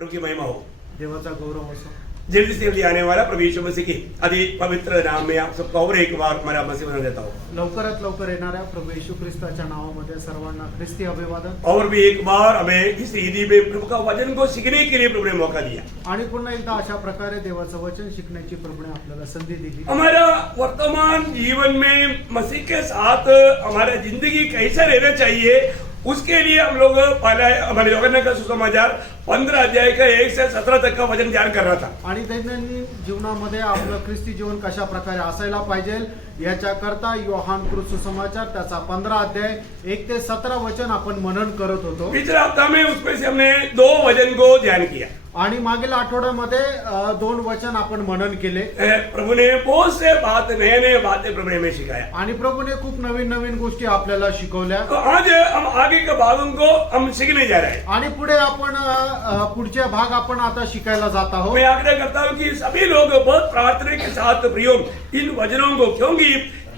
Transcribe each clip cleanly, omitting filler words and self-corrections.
प्रभु की महिमा हो। देवाचा गौरव असो। जल्दी से जल्दी आने वाला प्रभु यीशु मसीह के अति पवित्र नाम में आप सबको और एक बार हमारा मसीह बना देता हूँ। लवकरात लवकर येणाऱ्या प्रभू येशू ख्रिस्ताच्या नावामध्ये सर्वांना ख्रिस्ती अभिवादन। और भी एक बार हमें इस ईदी में प्रभु का वचन को सीखने के लिए प्रभु ने मौका दिया। आणि पुन्हा एकदा अशा प्रकारे देवाचं वचन शिकण्याची प्रभूने आपल्याला संधी दिली। हमारा वर्तमान जीवन में मसीह के साथ हमारा जिंदगी कैसा रहना चाहिए, उसके लिए हम लोग पहले हमारे यूहन्ना का सुसमाचार 15 अध्याय का 1 से 17 तक का वचन ध्यान कर रहा था। आणि दैनंदिन जीवनामध्ये आपलं ख्रिस्ती जीवन कशा प्रकारे असायला पाहिजे याच्या करता योहान कृत सुसमाचार त्याचा 15 अध्याय 1 ते 17 वचन आपण मनन करत होतो। पिछले हफ्ता में उसमें से हमने 2 वचन को ध्यान किया आणि मागील आठवड्यामध्ये 2 वचन आपण मनन केले। प्रभु ने बहुत से बात नए बातें प्रभु ने हमें सिखाया आणि प्रभूने खूप नवीन नवीन गोष्टी आपल्याला शिकवल्या। तो आज हम आगे के भागों को हम सीखने जा रहे हैं। आणि पुढे आपण पुढचे भाग आपण आता शिकायला जात आहोत। मैं आग्रह करता हूँ कि सभी लोग बहुत प्रार्थना के साथ प्रयोग इन वचनों को, क्योंकि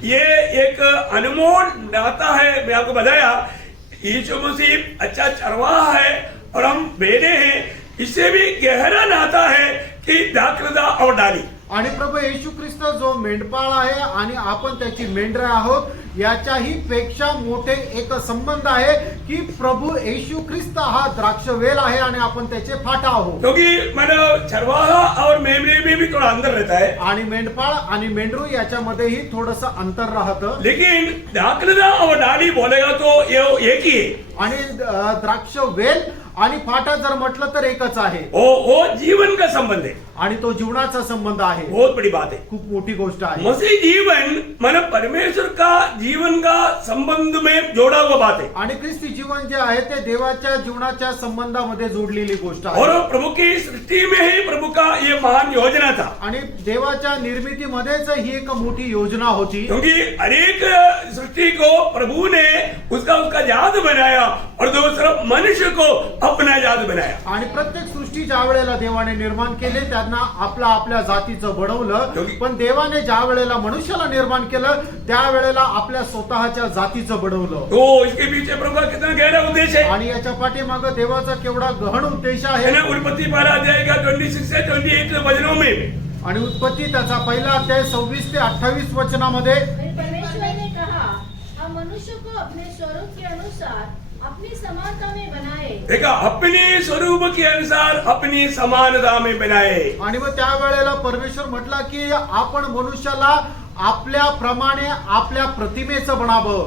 ये एक अनमोल नाता है। मैं आपको बताया यीशु मसीह अच्छा चरवाहा है और हम भेड़े हैं, इससे भी गहरा नाता है कि दाखलता और डाली। आणि प्रभू येशू ख्रिस्त जो मेंढपाळ आहे आणि आपण त्याची मेंढरे आहोत, याच्याही पेक्षा मोठे एक संबंध आहे की प्रभू येशू ख्रिस्त हा द्राक्षवेल आहे आणि आपण त्याचे फाटा आहोत। क्योंकि मतलब चरवाहा और मेमने में भी थोड़ा अंतर रहता है, आणि मेंढपाळ आणि मेंढरू याच्यामध्येही थोडंसं अंतर राहतं। लेकिन दाखलता और डाली बोलेगा तो ये एक ही है। आणि द्राक्षवेल आणि फाटा जर म्हटलं तर एकच आहे। वो जीवन का संबंध है आणि तो जीवनाचा संबंध आहे। बहुत बड़ी बात है। खूप मोठी गोष्ट आहे। मसीह जीवन मन परमेश्वर का जीवन का संबंध में जोड़ा हुआ बात है आणि ख्रिस्ती जीवन जे आहे ते देवाच्या जीवनाच्या संबंधामध्ये जोडलेली गोष्ट आहे। और प्रभु की सृष्टि में ही प्रभु का ये महान योजना था। आणि देवाच्या निर्मितीमध्येच ही एक मोठी योजना होती। क्योंकि अनेक सृष्टि को प्रभु ने उसका जात बनाया और दूसरा मनुष्य को अपना जात बनाया। आणि प्रत्येक सृष्टी ज्या वेळेला देवाने निर्माण केले त्यांना आपल्या जातीचं बनवलं, पण देवाने ज्या वेळेला मनुष्याला निर्माण केलं त्यावेळेला आपल्या स्वतःच्या जातीचं बनवलं। तो इसके पीछे प्रभु का कितना गहरा उद्देश्य है। आणि याच्या पाठीमागे देवाचा केवढा गहन उद्देश आहे। है ना। उत्पत्ति 12 अध्याय का 26 से 28 वचनों में, आणि उत्पत्ती त्याचा पहिला अध्याय 26 ते 28 वचनामध्ये परमेश्वर ने कहा, हम मनुष्य को अपने स्वरूप के अनुसार अपनी समानता में बनाए। देखा, अपने स्वरूप के अनुसार अपनी समानता में बनाए। आणि मग त्या वेळेला परमेश्वर म्हटला की आपण मनुष्याला आपल्या प्रमाणे आपल्या प्रतिमेचं बनावं।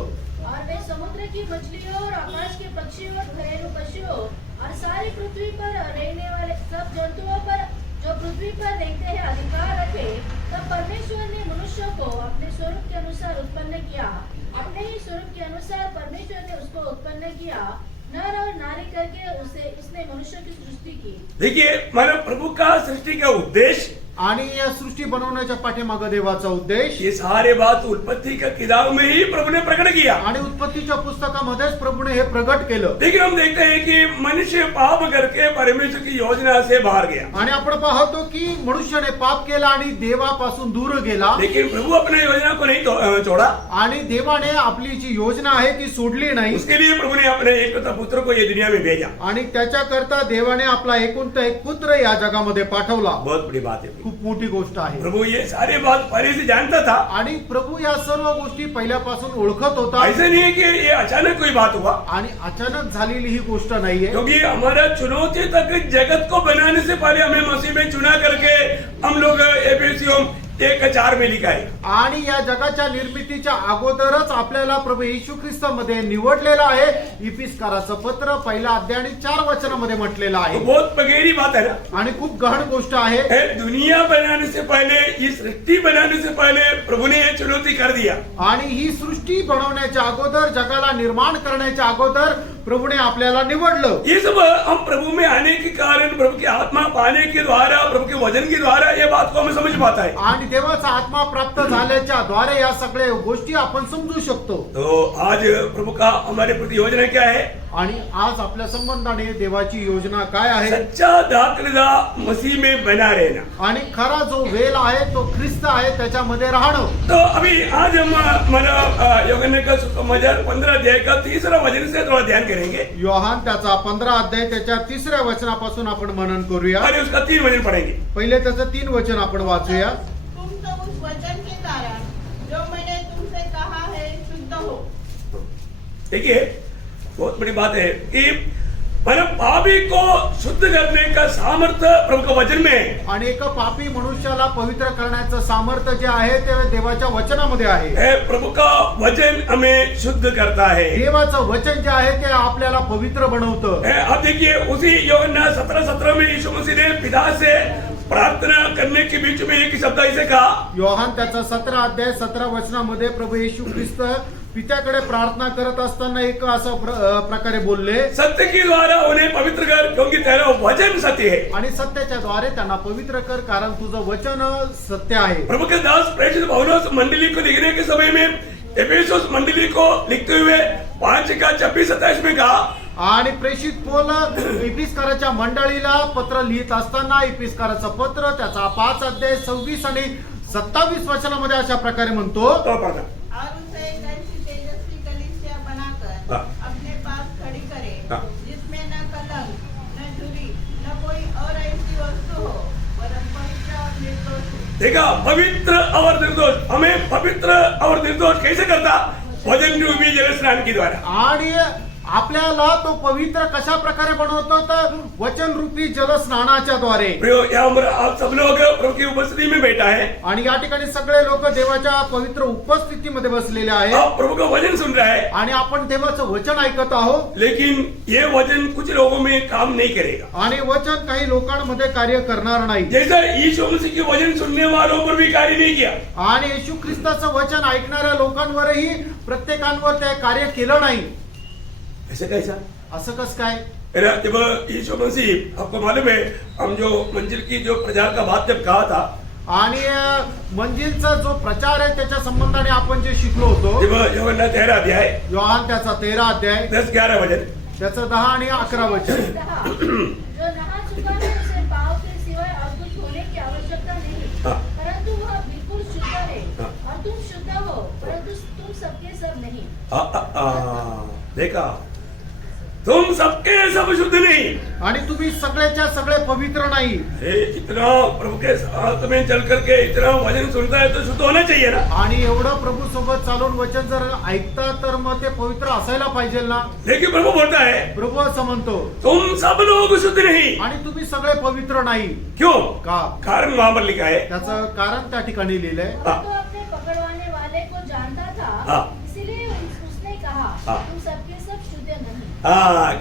और वे समुद्र की मछलियों और आकाश के पक्षियों और घरेलू पशुओं और सारी पृथ्वी पर रहने वाले सब जंतुओं पर जो पृथ्वी पर रहते हैं अधिकार रखे। तब परमेश्वर ने मनुष्य को अपने स्वरूप के अनुसार उत्पन्न किया, अपने ही स्वरूप के अनुसार परमेश्वर ने उसको उत्पन्न किया, नर और नारी करके उसने मनुष्य की सृष्टि की। देखिए, मानव प्रभु का सृष्टि का उद्देश्य आणि या सृष्टी बनवण्याच्या पाठीमागे देवाचा उद्देश, ये सारे बात उत्पत्ति का किताब में ही प्रभु ने प्रकट किया। आणि उत्पत्तीच्या पुस्तकामध्येच प्रभूने हे प्रगट केलं। लेकिन हम देखते हैं कि मनुष्य पाप करके परमेश्वर की योजना से बाहर गया। आणि आपण पाहतो की मनुष्याने पाप केला आणि देवापासून दूर गेला। लेकिन प्रभु अपने योजना को नहीं छोड़ा। आणि देवाने आपली जी योजना आहे ती सोडली नाही। उसके लिए प्रभु ने अपने एकलौता पुत्र को ये दुनिया में भेजा। आणि त्याच्याकरता देवाने आपला एकुलता एक पुत्र या जगामध्ये पाठवला। बहुत बड़ी बात है। खूप मोठी गोष्ट आहे। प्रभु ये सारी बात पहले से जानता था। आणि प्रभु या सर्व गोष्टी पहिल्यापासून ओळखत होता। ऐसा नहीं है कि ये अचानक कोई बात हुआ, आणि अचानक झालेली ही गोष्ट नाहीये। क्योंकि हमारा चुनौती तक जगत को बनाने से पहले हमें मसीह में चुना करके हम लोग एफेसियों 1:4 में लिखा है। आणि या जगाच्या निर्मितीच्या अगोदरच आपल्याला प्रभू येशू ख्रिस्तामध्ये निवडलेलं आहे। इफिसकाराचं पत्र पहिला अध्याय आणि 4 वचनामध्ये म्हटलेलं आहे। तो बहुत गहरी बात है ना। आणि खूप गहन गोष्ट आहे। दुनिया बनाने से पहले, ये सृष्टि बनाने से पहले प्रभु ने ये चुनौती कर दिया। आणि ही सृष्टी बनवण्याच्या अगोदर, जगाला निर्माण करण्याच्या अगोदर प्रभूने आपल्याला निवडलं। ये सब हम प्रभु में आने के कारण, प्रभु की आत्मा पाने के द्वारा, प्रभु के वचन के द्वारा ये बात को हमें समझ पाता है। आणि आणि देवाचा आत्मा प्राप्त झाल्याच्या द्वारे या सगळ्या गोष्टी आपण समजू शकतो. तो आज प्रभु का हमारे प्रति योजना क्या है? आणि आज आपल्या संबंधाने देवाची योजना काय आहे? सच्चा दाखला मसीह में बना रहना. आणि खरा जो वेल आहे तो ख्रिस्त आहे, त्याच्यामध्ये राहणं. तो अभी आज हम योगन का सुसमाचार 15 अध्याय का 3रा वचन से थोड़ा ध्यान करेंगे योहान त्याचा 15 अध्याय त्याच्या 3ऱ्या वचनापासून आपण मनन करूया. और उसका 3 वचन पढ़ेंगे. पहिले त्याचं 3 वचन आपण वाचूया. तुम तो उस वचन के कारण जो मैंने तुमसे कहा है शुद्ध हो. देखिए बहुत बड़ी बात है कि मतलब पापी को शुद्ध करने का सामर्थ्य प्रभु के वचन में है. आणि एक पापी मनुष्याला पवित्र करण्याचं सामर्थ्य जे आहे ते देवाच्या वचनामध्ये आहे. प्रभु का वचन हमें शुद्ध करता है. देवाचं वचन जे आहे ते आपल्याला पवित्र बनवतं. अब देखिए उसी योहन्ना 17:17 में यीशु मसीह ने पिता से प्रार्थना करने के बीच में एक शब्द ऐसे कहा. योहान त्याचा 17 अध्याय 17 वचनामध्ये प्रभू येशू ख्रिस्त पित्याकडे प्रार्थना करत असताना एक असं प्रकारे बोलले, सत्य के द्वारा उन्हें पवित्र कर क्योंकि तेरा वचन सत्य है. आणि सत्याच्या द्वारे त्यांना पवित्र कर कारण तुझं वचन सत्य आहे. प्रभु के दास प्रेषित पौलुस मंडली को लिखने के समय में एफेसुस मंडली को लिखते हुए 5:26-27 में कहा. आणि प्रेषित पौल इफिसकाराच्या मंडळीला पत्र लिहित असताना इफिसकाराचं पत्र त्याचा 5 अध्याय 26 आणि 27 वचनामध्ये अशा प्रकारे म्हणतो. तो पढ़ना. और उसे एक ऐसी तेजस्वी कलीसिया बनाकर हाँ। अपने पास खड़ी करे हाँ। जिसमें न कलंक न धुरी न कोई और ऐसी वस्तु हो वरन पवित्र और निर्दोष हो. देखा पवित्र और निर्दोष. हमें पवित्र और निर्दोष कैसे करता? वचन रूपी जल स्नान के द्वारा. आणि आपल्याला तो पवित्र कशा प्रकारे बनवतो तर वचन रूपी जल स्नानाच्या द्वारे. प्रियो यहाँ पर आप सब लोग प्रभु की उपस्थिति में बैठा है. आणि या ठिकाणी सगळे लोक देवाच्या पवित्र उपस्थितीमध्ये बसलेले आहेत आप प्रभु का वचन सुन रहा है. आणि आपण देवाचं वचन ऐकत आहोत. लेकिन ये वचन कुछ लोगों में काम नहीं करेगा. आणि वचन काही लोकांमध्ये कार्य करणार नाही. जैसा यीशु मसीह के वचन सुनने वालों पर भी कार्य नहीं किया. आणि येशू ख्रिस्ताचं वचन ऐकणाऱ्या लोकांवरही प्रत्येकांवर ते कार्य केलं नाही. ऐसा कैसा? असं कस काय? जब यीशु मसीह आपको मालूम है हम जो मंजिल की जो प्रचार का बात जब कहा था, आणि मंजिलचा जो प्रचार आहे त्याच्या संबंधाने आपण जे शिकलो होतो, जब यूहन्ना 13 अध्याय योहान त्याचा 13 अध्याय 10-11 वचन, त्याचं 10 आणि 11 वचन. जो नहा चुका है उसे पाप के सिवाय और कुछ होने की आवश्यकता नहीं, हाँ। परंतु वह बिल्कुल शुद्ध है हाँ। और तुम शुद्ध हो परंतु तुम सबके सब नहीं. देखा तुम सबके सब शुद्ध नहीं. आणि तुम्ही सगळ्याच्या सगळे पवित्र नाही. इतना प्रभु के साथ में चल करके इतना वचन सुनता है तो शुद्ध होना चाहिए ना. आणि एवढं प्रभू सोबत चालून वचन जर ऐकता तर मग ते पवित्र असायला पाहिजे ना. लेकिन प्रभु बोलता है प्रभू असं म्हणतो, तुम सब लोग शुद्ध नहीं. आणि तुम्ही सगळे पवित्र नाही. क्यों? का? कारण वहां पर लिखा है. त्याचं कारण त्या ठिकाणी लिहिलंय. हाँ। तो अपने पकड़वाने वाले को जानता था, हाँ। इसीलिए उसने कहा हाँ। तुम सबके सब शुद्ध नहीं.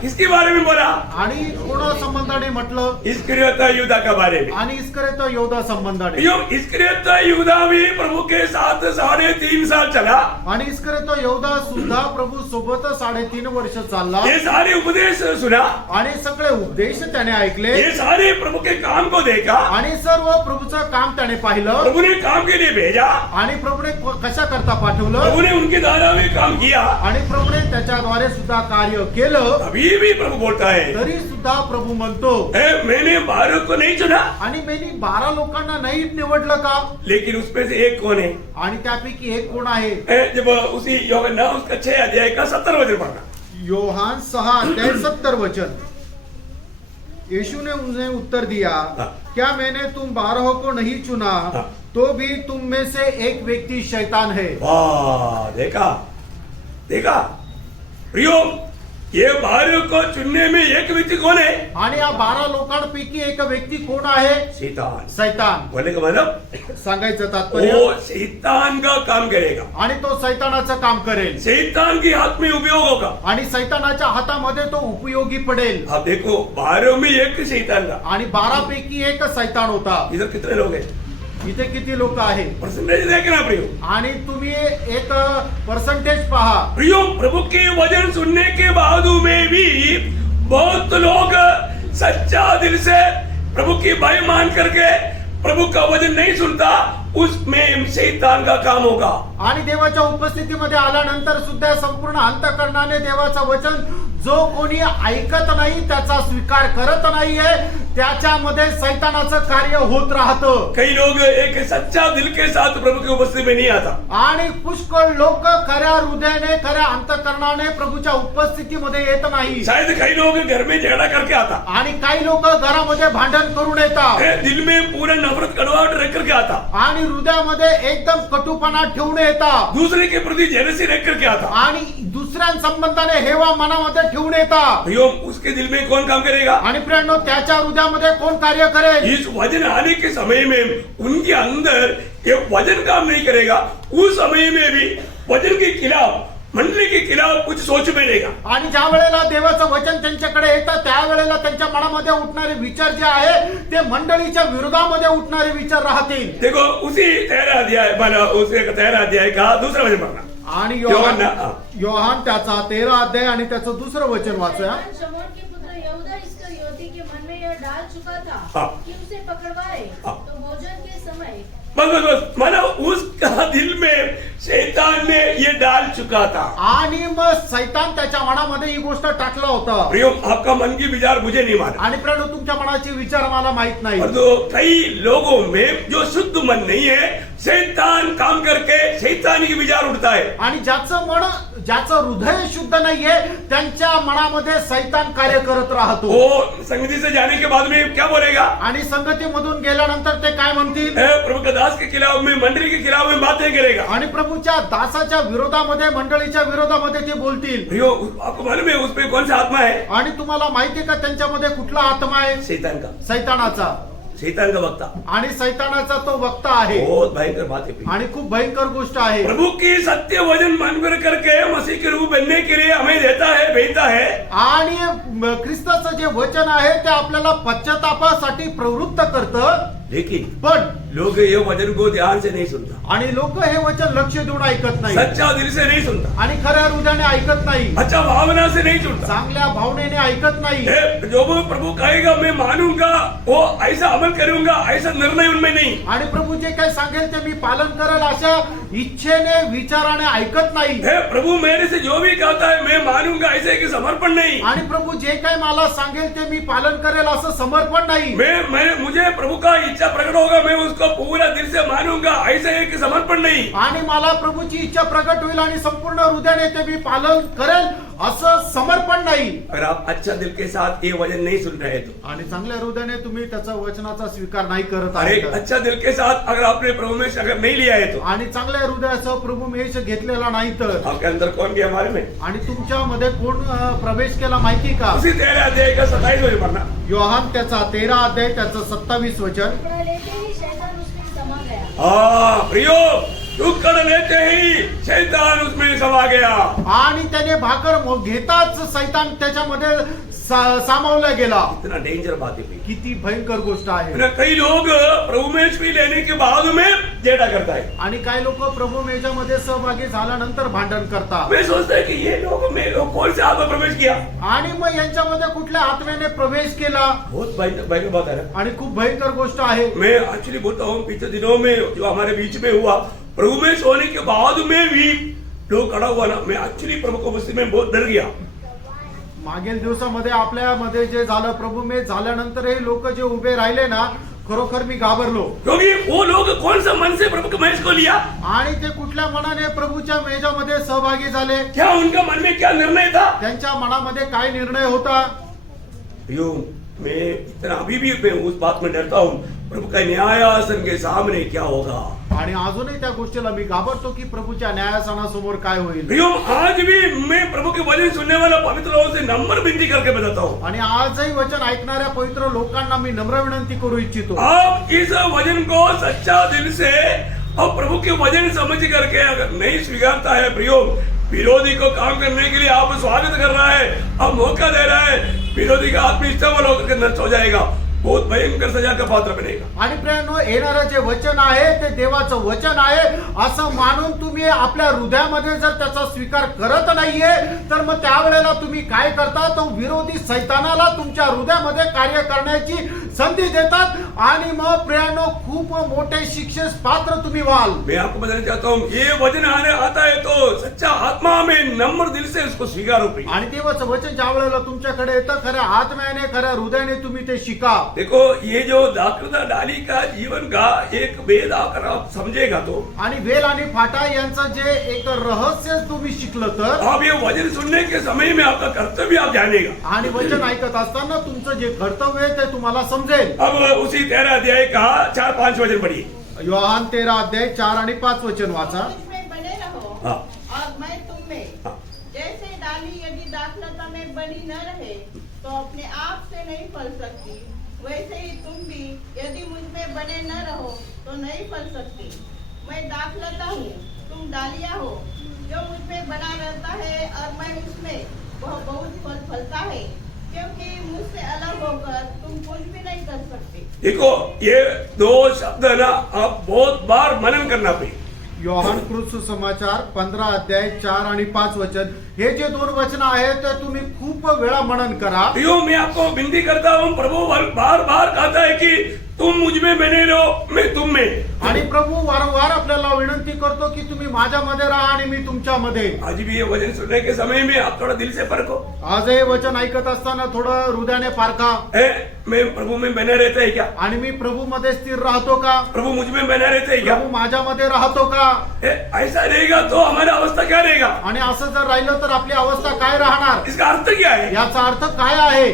किसके बारे में बोला? आणि कोणा संबंधाने म्हटलं? इस्करियोता यहूदा के बारे में. आणि इस्करियोत यहूदा संबंधाने. यो इस्करियोता यहूदा भी प्रभु के साथ 3.5 साल चला. आणि इस्करियोत यहूदा सुद्धा प्रभू सोबत 3.5 वर्ष चालला. ये सारे उपदेश सुना. आणि सगळे उपदेश त्याने ऐकले. ये सारे प्रभु के काम को देखा. आणि सर्व प्रभूचं काम त्याने पाहिलं. प्रभु ने काम के लिए भेजा. आणि प्रभूने कशा करता पाठवलं. प्रभु ने उनके द्वारा भी काम किया. आणि प्रभूने त्याच्याद्वारे सुद्धा कार्य केलं. अभी भी प्रभु बोलता है, तरी सुद्धा प्रभू म्हणतो, मैंने 12 को नहीं चुना. आणि मी 12 लोकांना नाही निवडलं का? लेकिन उसमें से एक कौन है? आणि त्यापैकी एक कोण आहे? जब उसी यूहन्ना उसका 6 अध्याय का 70 वचन पढ़ना. योहान 6 अध्याय 70 वचन. यीशु ने उन्हें उत्तर दिया, हाँ। क्या मैंने तुम 12 को नहीं चुना? हाँ। तो भी तुम में से एक व्यक्ति शैतान है. वाह, देखा देखा प्रियो, ये 12 को चुनने में एक व्यक्ति कौन है? आणि या 12 लोकांपैकी एक व्यक्ती कोण आहे? शैतान. सैतान. बोलने का मतलब सांगायचं तात्पर्य, वो शैतान का काम करेगा. आणि तो सैतानाचं काम करेल. शैतान के हाथ में उपयोग होगा. आणि सैतानाच्या हातामध्ये तो उपयोगी पडेल. अब देखो 12 में एक शैतान था. आणि 12 पैकी एक सैतान होता. इधर कितने लोग हैं? इथे किती लोक आहेत? परसेंटेज देखना प्रियो. आणि तुम्ही एक पर्सेंटेज पहा. प्रियो, प्रभु के वचन सुनने के बाद में भी बहुत लोग सच्चा दिल से प्रभु की भय मान करके प्रभु का वचन नहीं सुनता, उसमें शैतान का काम होगा। आणि देवाच्या उपस्थितीमध्ये आल्यानंतर सुद्धा संपूर्ण अंतःकरणाने देवाचं वचन जो कोणी ऐकत नाही, त्याचा स्वीकार करत नाहीये, त्याच्यामध्ये सैतानाचं कार्य होत राहतं. कई लोग एक सच्चा दिल के साथ प्रभु की उपस्थिति में नहीं आता। आणि पुष्कळ लोक खऱ्या हृदयाने खऱ्या अंतःकरणाने प्रभूच्या उपस्थितीमध्ये येत नाही. शायद कई लोग घर में झगड़ा करके आता, आणि काही लोक घरामध्ये भांडण करून येतात. दिल में पूरा नफरत कड़वाहट रख करके आता, आणि हृदयामध्ये एकदम कटुपणा ठेवून येतात. दूसरे के प्रति जेलसी रख करके आता। आणि दुसऱ्या संबंधाने हेवा मनामध्ये ठेवून येतात. भैया उसके दिल में कौन काम करेगा? आणि प्रियांनो, त्याच्या हृदयामध्ये कोण कार्य करेल? इस वजन आने के समय में उनके अंदर ये वजन काम नहीं करेगा। उस समय में भी वजन के खिलाफ, मंडली के खिलाफ कुछ सोच मिलेगा। आणि ज्या वेळेला देवाचं वचन त्यांच्याकडे येतं, त्यावेळेला त्यांच्या मनामध्ये उठणारे विचार जे आहे ते मंडळीच्या विरोधामध्ये उठणारे विचार राहतील. देखो उसी 13 अध्याय उसे 13 अध्याय का दूसरा वचन पढ़ना। आणि योहान योहान त्याचा 13 अध्याय आणि त्याचं दुसरं वचन वाचूया. शमौन के पुत्र यहूदा इस्करियोती के मन में यह डाल चुका था हाँ। कि उसे पकड़वाए हाँ। तो भोजन के समय बस माना उसका दिल में शैतान ने ये डाल चुका था। आणि मग सैतान त्याच्या मनामध्ये ही गोष्ट टाकला होता. प्रियो आपका मन की विचार मुझे नहीं मालूम, आणि प्रियांनो, तुमच्या मनाचे विचार मला माहित नाही. और तो कई लोगों में जो शुद्ध मन नहीं है, शैतान काम करके शैतानी की विचार उठता है। आणि ज्याचं हृदय शुद्ध नाहीये, त्यांच्या मनामध्ये सैतान कार्य करत राहतो. वो संगति से जाने के बाद में क्या बोलेगा? आणि संगतीमधून गेल्यानंतर ते काय म्हणतील? प्रभु का दास के खिलाफ में, मंडली के खिलाफ में बातें करेगा। आणि प्रभूच्या दासाच्या विरोधामध्ये, मंडळीच्या विरोधामध्ये ते बोलतील. प्रियो आपको मालूम है उसमें कौन सा आत्मा है? आणि तुम्हाला माहितीये का त्यांच्यामध्ये कुठला आत्मा आहे? शैतान का, सैतानाचा. शैतान का वक्ता। आणि सैतानाचा तो वक्ता आहे. बहुत भयंकर बात है। आणि खूप भयंकर गोष्ट आहे. प्रभु की सत्य वचन मन कर करके मसीह के रूप बनने के लिए हमें देता है, भेजता है। आणि ख्रिस्ताचं जे वचन आहे ते आपल्याला पश्चातापासाठी प्रवृत्त करतं. लेकिन पण लोग ये वचन को ध्यान से नहीं सुनता, आणि लोक हे वचन लक्ष देऊन ऐकत नाही. सच्चा दिल से नहीं सुनता, आणि खऱ्या हृदयाने ऐकत नाही. अच्छा भावना से नहीं सुनता। चांगल्या भावनेने ऐकत नाही. जो वो प्रभु कहेगा मैं मानूंगा, वो ऐसा अमल करूंगा, ऐसा निर्णय उनमें नहीं। आणि प्रभू जे काही सांगेल ते मी पालन करेल अशा इच्छेने, विचाराने ऐकत नाही. प्रभु मेरे से जो भी कहता है मैं मानूंगा, ऐसे की समर्पण नहीं। आणि प्रभू जे काही मला सांगेल ते मी पालन करेल असं समर्पण नाही. मुझे प्रभु का इच्छा प्रकट होगा, मैं उसको पूरा दिल से मानूंगा, ऐसे एक समर्पण नहीं। आणि मला प्रभूची इच्छा प्रकट होईल आणि संपूर्ण हृदयाने ते मी पालन करेल असं समर्पण नाही. अगर आप अच्छा दिल के साथ ये वचन नहीं सुन रहे तो, आणि चांगल्या हृदयाने तुम्ही त्याचा वचनाचा स्वीकार नाही करत अरे आहे, अच्छा दिल के साथ अगर आपने प्रभु में से अगर नहीं लिया है तो, आणि चांगल्या हृदयाचा प्रभू मेष घेतलेला नाही तर, आपके अंदर कौन गया हमारे में? आणि तुमच्यामध्ये कोण प्रवेश केला माहिती का? उसी 13 अध्याय का 27 वचन पढ़ना। योहान त्याचा 13 अध्याय त्याचं 27 वचन. टुकड़ा लेते ही शैतान उसमें समा गया। हाँ प्रियो, टुकड़ लेते ही शैतान उसमें समा गया। आणि त्याने भाकर घेताच सैतान त्याच्यामध्ये सामावला गेला. इतना डेंजर बात है। किती भयंकर गोष्ट आहे. कई लोग प्रभु में भी लेने के बाद में जेड़ा करता है। आणि काही लोक प्रभू मेजामध्ये सहभागी झाल्यानंतर भांडण करतात. मैं सोचता है कि ये लोग में कौन से आत्मा प्रवेश किया? आणि मग यांच्यामध्ये कुठल्या आत्म्याने प्रवेश केला? बहुत भयंकर बात है। आणि खूप भयंकर गोष्ट आहे. मैं एक्चुअली बोलता हूँ, पिछले दिनों में जो हमारे बीच में हुआ, प्रभु में सोने के बाद में भी लोग खड़ा हुआ ना, मैं एक्चुअली प्रभु को मुझसे में बहुत डर गया। मागील दिवसामध्ये आपल्यामध्ये जे झालं, प्रभू में झाल्यानंतर हे लोक जे उभे राहिले ना, खरोखर मी घाबरलो. क्योंकि वो लोग कौन सा मन से प्रभु के मेज को लिया? आणि ते कुठल्या मनाने प्रभूच्या मेजामध्ये सहभागी झाले? क्या उनका मन में क्या निर्णय था? त्यांच्या मनामध्ये काय निर्णय होता? यो मैं इतना अभी भी मैं उस बात में डरता हूँ, प्रभु का न्यायासन के सामने क्या होगा। आणि अजूनही त्या गोष्टीला मी घाबरतो की प्रभूच्या न्यायासनासमोर काय होईल. प्रियो, आज भी मैं प्रभु के वचन सुनने वाला पवित्र लोगों से नम्र विनती करके बताता हूँ, आणि आजही वचन ऐकणाऱ्या पवित्र लोकांना मी नम्र विनंती करू इच्छितो. आप इस वचन को सच्चा दिल से और प्रभु के वचन समझ करके अगर नहीं स्वीकारता है, प्रियो विरोधी को काम करने के लिए आप स्वागत कर रहा है, अब मौका दे रहा है, विरोधी का आत्मनिष्ठा होकर नष्ट हो जाएगा। बहुत भयंकर सजा का पात्र बनेगा। आणि प्रियांनो, येणारं जे वचन आहे ते देवाचं वचन आहे असं मानून तुम्ही आपल्या हृदयामध्ये जर त्याचा स्वीकार करत नाहीये तर मग त्यावेळेला तुम्ही काय करता, तो विरोधी सैतानाला तुमच्या हृदयामध्ये कार्य करण्याची संधी देतात आणि मग प्रियांनो खूप मोठे शिक्षेस पात्र तुम्ही व्हाल। मैं आपको बताना चाहता हूँ, ये वचन आने आता है तो सच्चा आत्मा में नम्र दिल से उसको स्वीकारो। आणि देवाचं वचन ज्या वेळेला तुमच्याकडे येतं खऱ्या आत्म्याने खऱ्या हृदयाने तुम्ही ते शिका। देखो, ये जो दाखलता डाली का जीवन का एक भेद अगर आप समझेगा तो, आणि वेल आणि फाटा यांचं जे एक रहस्य तुम्ही शिकलं तर, आप ये वचन सुनने के समय में आपका कर्तव्य आप जानेगा। आणि वचन ऐकत असताना तुमचं जे कर्तव्य आहे ते तुम्हाला समजेल। अब उसी 13 अध्याय का 4-5 वचन पढ़िए। योहान 13 अध्याय 4 आणि 5 वचन वाचा। तुम मुझ में बने रहो हाँ। और मैं तुम में। हाँ। जैसे डाली यदि दाखलता में बनी न रहे तो अपने आप से नहीं फल सकती, वैसे ही तुम भी यदि मुझ में बने न रहो तो नहीं फल सकती। मैं दाखलता हूँ, तुम डालियाँ हो। जो मुझ में बना रहता है और मैं उसमें, वह बहुत फल फलता है, क्योंकि मुझसे अलग होकर तुम कुछ भी नहीं कर सकते। देखो, ये 2 शब्द ना आप बहुत बार मनन करना पड़ेगा। योहान कृत सुसमाचार 15 अध्याय 4 आणि 5 वचन, हे जे 2 वचन आहेत ते तुम्ही खूप वेळा मनन करा। यो मैं आपको विनती करता हूँ, प्रभु बार बार कहता है कि तुम मुझ में बने रहो, मैं तुम में। आणि प्रभू वारंवार आपल्याला विनंती करतो की तुम्ही माझ्यामध्ये राहा आणि मी तुमच्यामध्ये। आज भी ये वचन सुनने के समय में आप थोड़ा दिल से परखो। आज हे वचन ऐकत असताना थोडं हृदयाने पारखा, मैं प्रभु में बना रहता है क्या? आणि मी प्रभू मध्ये स्थिर राहतो का? प्रभु मुझ में बना रहता है क्या? प्रभू माझ्यामध्ये राहतो का? ऐसा रहेगा तो हमारा अवस्था क्या रहेगा? आणि असं जर राहिलं तर आपली अवस्था काय राहणार? इसका अर्थ क्या है? याचा अर्थ काय आहे?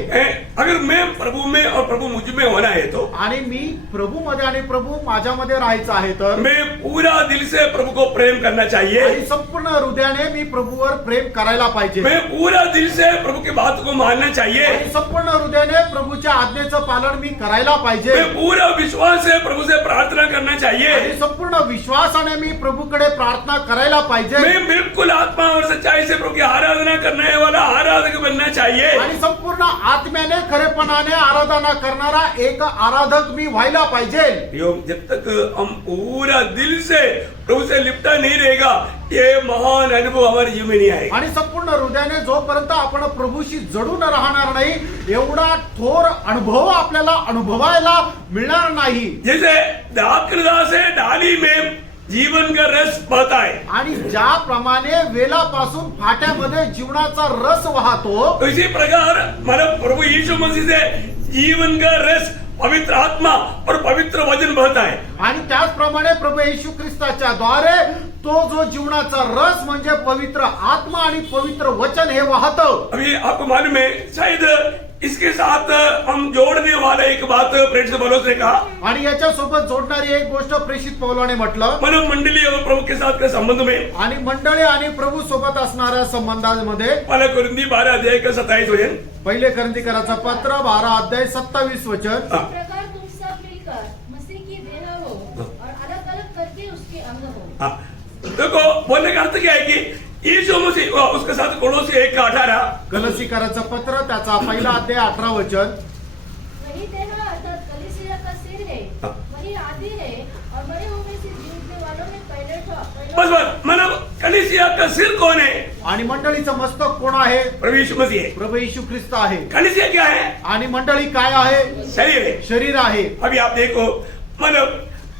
अगर मैं प्रभु में और प्रभु मुझ में होना है तो, आणि मी प्रभू मध्ये आणि प्रभू माझ्यामध्ये राहायचं आहे तर, मैं पूरा दिल से प्रभु को प्रेम करना चाहिए। आणि संपूर्ण हृदयाने मी प्रभूवर प्रेम करायला पाहिजे। मैं पूरा दिल से प्रभु की बात को मानना चाहिए। आणि संपूर्ण हृदयाने प्रभूच्या आज्ञेचं पालन मी करायला पाहिजे। मैं पूरा विश्वास से प्रभु से प्रार्थना करना चाहिए। आणि संपूर्ण विश्वासाने मी प्रभूकडे प्रार्थना करायला पाहिजे। मैं बिल्कुल आत्मा और सच्चाई से प्रभु की आराधना करने वाला आराधक बनना चाहिए। आणि संपूर्ण आत्म्याने खरेपणाने आराधना करणारा एक आराधक मी व्हायला पाहिजे। जब तक हम पूरा दिल से प्रभु से लिपटा नहीं रहेगा, ये महान अनुभव हमारे जीवन में नहीं आएगा। आणि संपूर्ण हृदयाने जोपर्यंत आपण प्रभूशी जडून राहणार नाही, एवढा थोर अनुभव आपल्याला अनुभवायला मिळणार नाही। जैसे दाखलता से डाली में जीवन का रस बहता है, आणि ज्याप्रमाणे वेलापासून फाट्यामध्ये जीवनाचा रस वाहतो, तो इसी प्रकार मतलब प्रभु यीशु मसीह से जीवन का रस, पवित्र आत्मा और पवित्र वचन बहता है। आणि त्याचप्रमाणे प्रभू येशू ख्रिस्ताच्या द्वारे तो जो जीवनाचा रस म्हणजे पवित्र आत्मा आणि पवित्र वचन हे वाहतं। अभी आपको मालूम है, शायद इसके साथ हम जोड़ने वाला एक बात प्रेरित पौलुस ने कहा, आणि याच्या सोबत जोडणारी एक गोष्ट प्रेषित पौलाने म्हटलं, मानव मंडली और प्रभु के साथ के संबंध में आणि मंडळी आणि प्रभू सोबत असणाऱ्या संबंधांमध्ये पहला कुरिन्थी 12 अध्याय का 27 वचन, पहिले करंथीकराचा पत्र 12 अध्याय 27 वचन, इस प्रकार तुम सब मिलकर मसीह की देह हो और अलग अलग करके उसके अंग हो। हाँ, देखो बोलने का अर्थ क्या है कि यीशु मसीह उसके साथ कोलोसी 1:18, गलसीकराचं पत्र त्याचा पहिला अध्याय 18 वचन, वही देह अर्थात कलीसिया का सिर है, वही आदि है और मरे हुए में से जी उठने वालों में पहले था। बस मतलब कलीसिया का सिर कौन है? आणि मंडळीचं मस्तक कोण आहे? प्रभु यीशु मसीह है। प्रभू येशू ख्रिस्त आहे। कलीसिया क्या है? आणि मंडळी काय आहे? शरीर है। शरीर आहे। अभी आप देखो, मतलब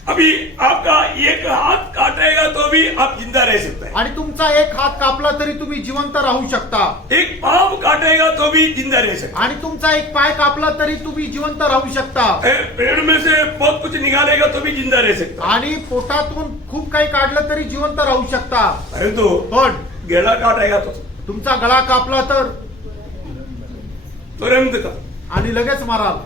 अभी आपका एक हाथ काटेगा तो भी आप जिंदा रह सकते हैं, आणि तुमचा एक हात कापला तरी तुम्ही जिवंत राहू शकता, एक पाँव काटेगा तो भी जिंदा रह सकते आणि तुमचा एक पाय कापला तरी तुम्ही जिवंत राहू शकता, हैं, पेड़ में से बहुत कुछ निकालेगा तो भी जिंदा रह सकता है। आणि पोटातून खूप काही काढलं तरी जिवंत राहू शकता। परंतु पण गेला काटेगा तो तुमचा गळा कापला तर तुरंत का, आणि लगेच माराल।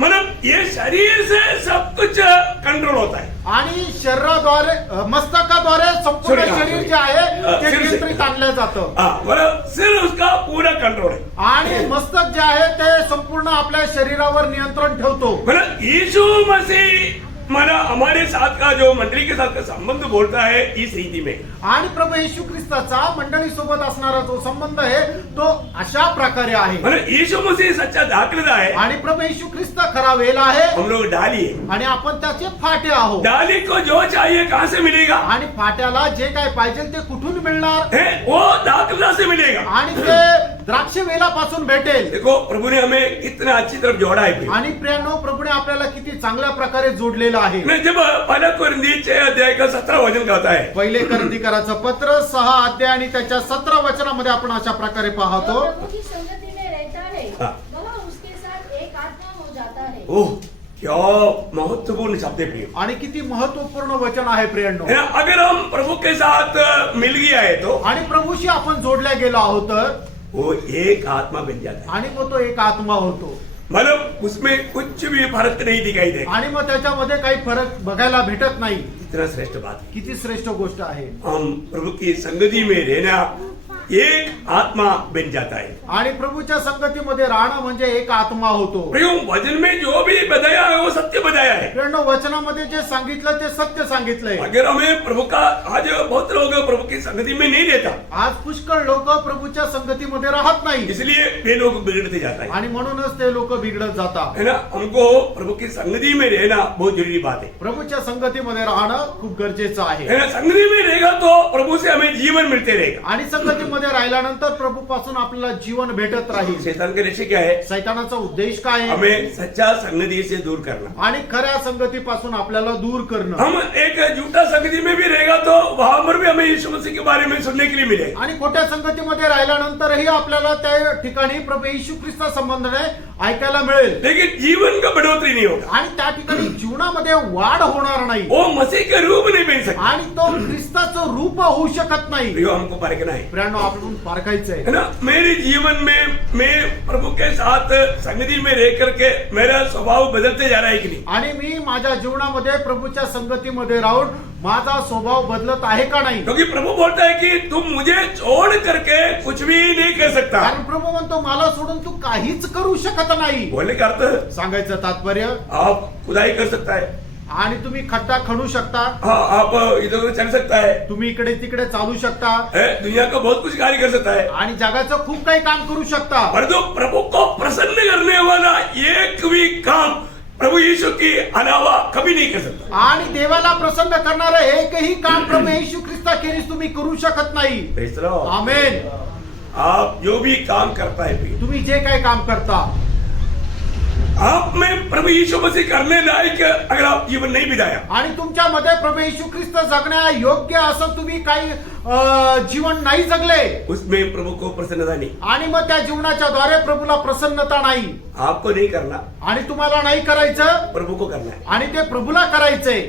मतलब ये शरीर से सब कुछ कंट्रोल होता है। आणि शरीराद्वारे मस्तकाद्वारे संपूर्ण शरीर- शरीर जे आहे ते शरीर से- नियंत्रित आणलं जातं, हाँ, मतलब सिर उसका पूरा कंट्रोल है। आणि मस्तक जे आहे ते संपूर्ण आपल्या शरीरावर नियंत्रण ठेवतो। मतलब यीशु मसीह माना हमारे साथ का जो मंडली के साथ का संबंध बोलता है इस रीति में, आणि प्रभू येशू ख्रिस्ताचा मंडळी सोबत असणारा जो संबंध आहे तो अशा प्रकारे आहे. माना यीशु मसीह सच्चा दाखलता है, आणि प्रभु येशू ख्रिस्त खरा वेल आहे हम लोग डाली है. आणि आपण त्याचे फाटे आहोत. डाली को जो चाहिए कहाँ से मिलेगा? आणि फाट्याला जे काय पाहिजे ते कुठून मिळणार? है वो दाखलता से मिलेगा. आणि ते द्राक्ष वेलापासून भेटेल. देखो प्रभु ने हमें कितना अच्छी तरफ जोड़ा है. आणि प्रियानो, प्रभूने आपल्याला किती चांगल्या प्रकारे जोडलेलं आहे. मैं जब पहला कोरिन्थी 6 अध्याय का 17 वचन कहता है, पहिले करंदीकराचं पत्र 6 अध्याय आणि त्याच्या 17 वचनामध्ये आपण अशा प्रकारे जो पाहतो. प्रभु की संगति में रहता है हाँ। वह उसके साथ एक आत्मा हो जाता है. ओह क्या महत्वपूर्ण शब्द है प्रिय. आणि किती महत्वपूर्ण वचन आहे प्रियांनो. है ना? अगर हम प्रभु के साथ मिल गया है तो आणि प्रभूशी आपण जोडल्या गेलो आहोत तर वो एक आत्मा बन जाता है. आणि मग तो एक आत्मा होतो. मतलब उसमें कुछ भी फर्क नहीं दिखाई देगा. आणि मग त्याच्यामध्ये काही फरक बघायला भेटत नाही. इतना श्रेष्ठ बात है. किती श्रेष्ठ गोष्ट आहे. हम प्रभु की संगति में रहना एक आत्मा बन जाता है. आणि प्रभूच्या संगतीमध्ये राहणं म्हणजे एक आत्मा होतो. प्रियो वचन में जो भी बताया है वो सत्य बताया है. प्रियांनो, वचनामध्ये जे सांगितलं ते सत्य सांगितलंय. अगर हमें प्रभु का, आज बहुत लोग प्रभु की संगति में नहीं रहता, आज पुष्कळ लोक प्रभूच्या संगतीमध्ये राहत नाही इसलिए वे लोग बिगड़ते जाता है. आणि म्हणूनच ते लोक बिघडत जातात. है ना? हमको प्रभु की संगति में रहना बहुत जरूरी बात है. प्रभूच्या संगतीमध्ये राहणं खूप गरजेचं आहे. है ना? संगति में रहेगा तो प्रभु से हमें जीवन मिलते रहेगा. आणि संगतीमध्ये राहिल्यानंतर प्रभूपासून आपल्याला जीवन भेटत राहील. शैतान का लक्ष्य क्या है? सैतानाचा उद्देश काय आहे? हमें सच्चा संगति से दूर करना. आणि खऱ्या संगतीपासून आपल्याला दूर करणं. हम एक झूठा संगति में भी रहेगा तो वहां पर भी हमें यीशु मसीह के बारे में सुनने के लिए मिलेगा. आणि खोट्या संगतीमध्ये राहिल्यानंतरही आपल्याला त्या ठिकाणी प्रभू येशू ख्रिस्ता संबंधाने ऐकायला मिळेल. लेकिन जीवन का बढ़ोतरी नहीं होगा. आणि त्या ठिकाणी जीवनामध्ये वाढ होणार नाही. वो मसीह के रूप नहीं बन सकता. आणि तो ख्रिस्ताचं रूप होऊ शकत नाही. प्रियो हमको परखना है. प्रियांनो, आपण पारखायचंय. है ना? मेरे जीवन में मैं प्रभु के साथ संगति में रह करके मेरा स्वभाव बदलते जा रहा है कि नहीं? आणि मी माझ्या जीवनामध्ये प्रभूच्या संगतीमध्ये राहून माझा स्वभाव बदलत आहे का नाही? क्योंकि प्रभु बोलता है कि तुम मुझे छोड़ करके कुछ भी नहीं कर सकता. कारण प्रभू म्हणतो, मला सोडून तू काहीच करू शकत नाही. बोलने का अर्थ, सांगायचं तात्पर्य, आप खुदाई कर सकता है, आणि तुम्ही खड्डा खणू शकता, हाँ आप इधर उधर चल सकता है, तुम्ही इकडे तिकडे चालू शकता, दुनिया का बहुत कुछ कार्य कर सकता है, आणि जगाचं खूप काही काम करू शकता. परंतु प्रभु को प्रसन्न करने वाला एक भी काम प्रभु यीशु के अलावा कभी नहीं कर सकता. आणि देवाला प्रसन्न करणारं एकही काम प्रभू येशू ख्रिस्ताखेरीज तुम्ही करू शकत नाही. Praise the Lord. आमेन. आप जो भी काम करता है प्रिय, तुम्ही जे काही काम करता, आप में प्रभु यीशु मसीह करने लायक अगर आप जीवन नहीं बिताया, आणि तुमच्यामध्ये प्रभू येशू ख्रिस्त जगण्या योग्य असं तुम्ही काही जीवन नाही जगले, उसमें प्रभु को प्रसन्नता नहीं. आणि मग त्या जीवनाच्या द्वारे प्रभूला प्रसन्नता नाही, आपको नहीं करना, आणि तुम्हाला नाही करायचं, प्रभु को करना है. आणि ते प्रभूला करायचंय.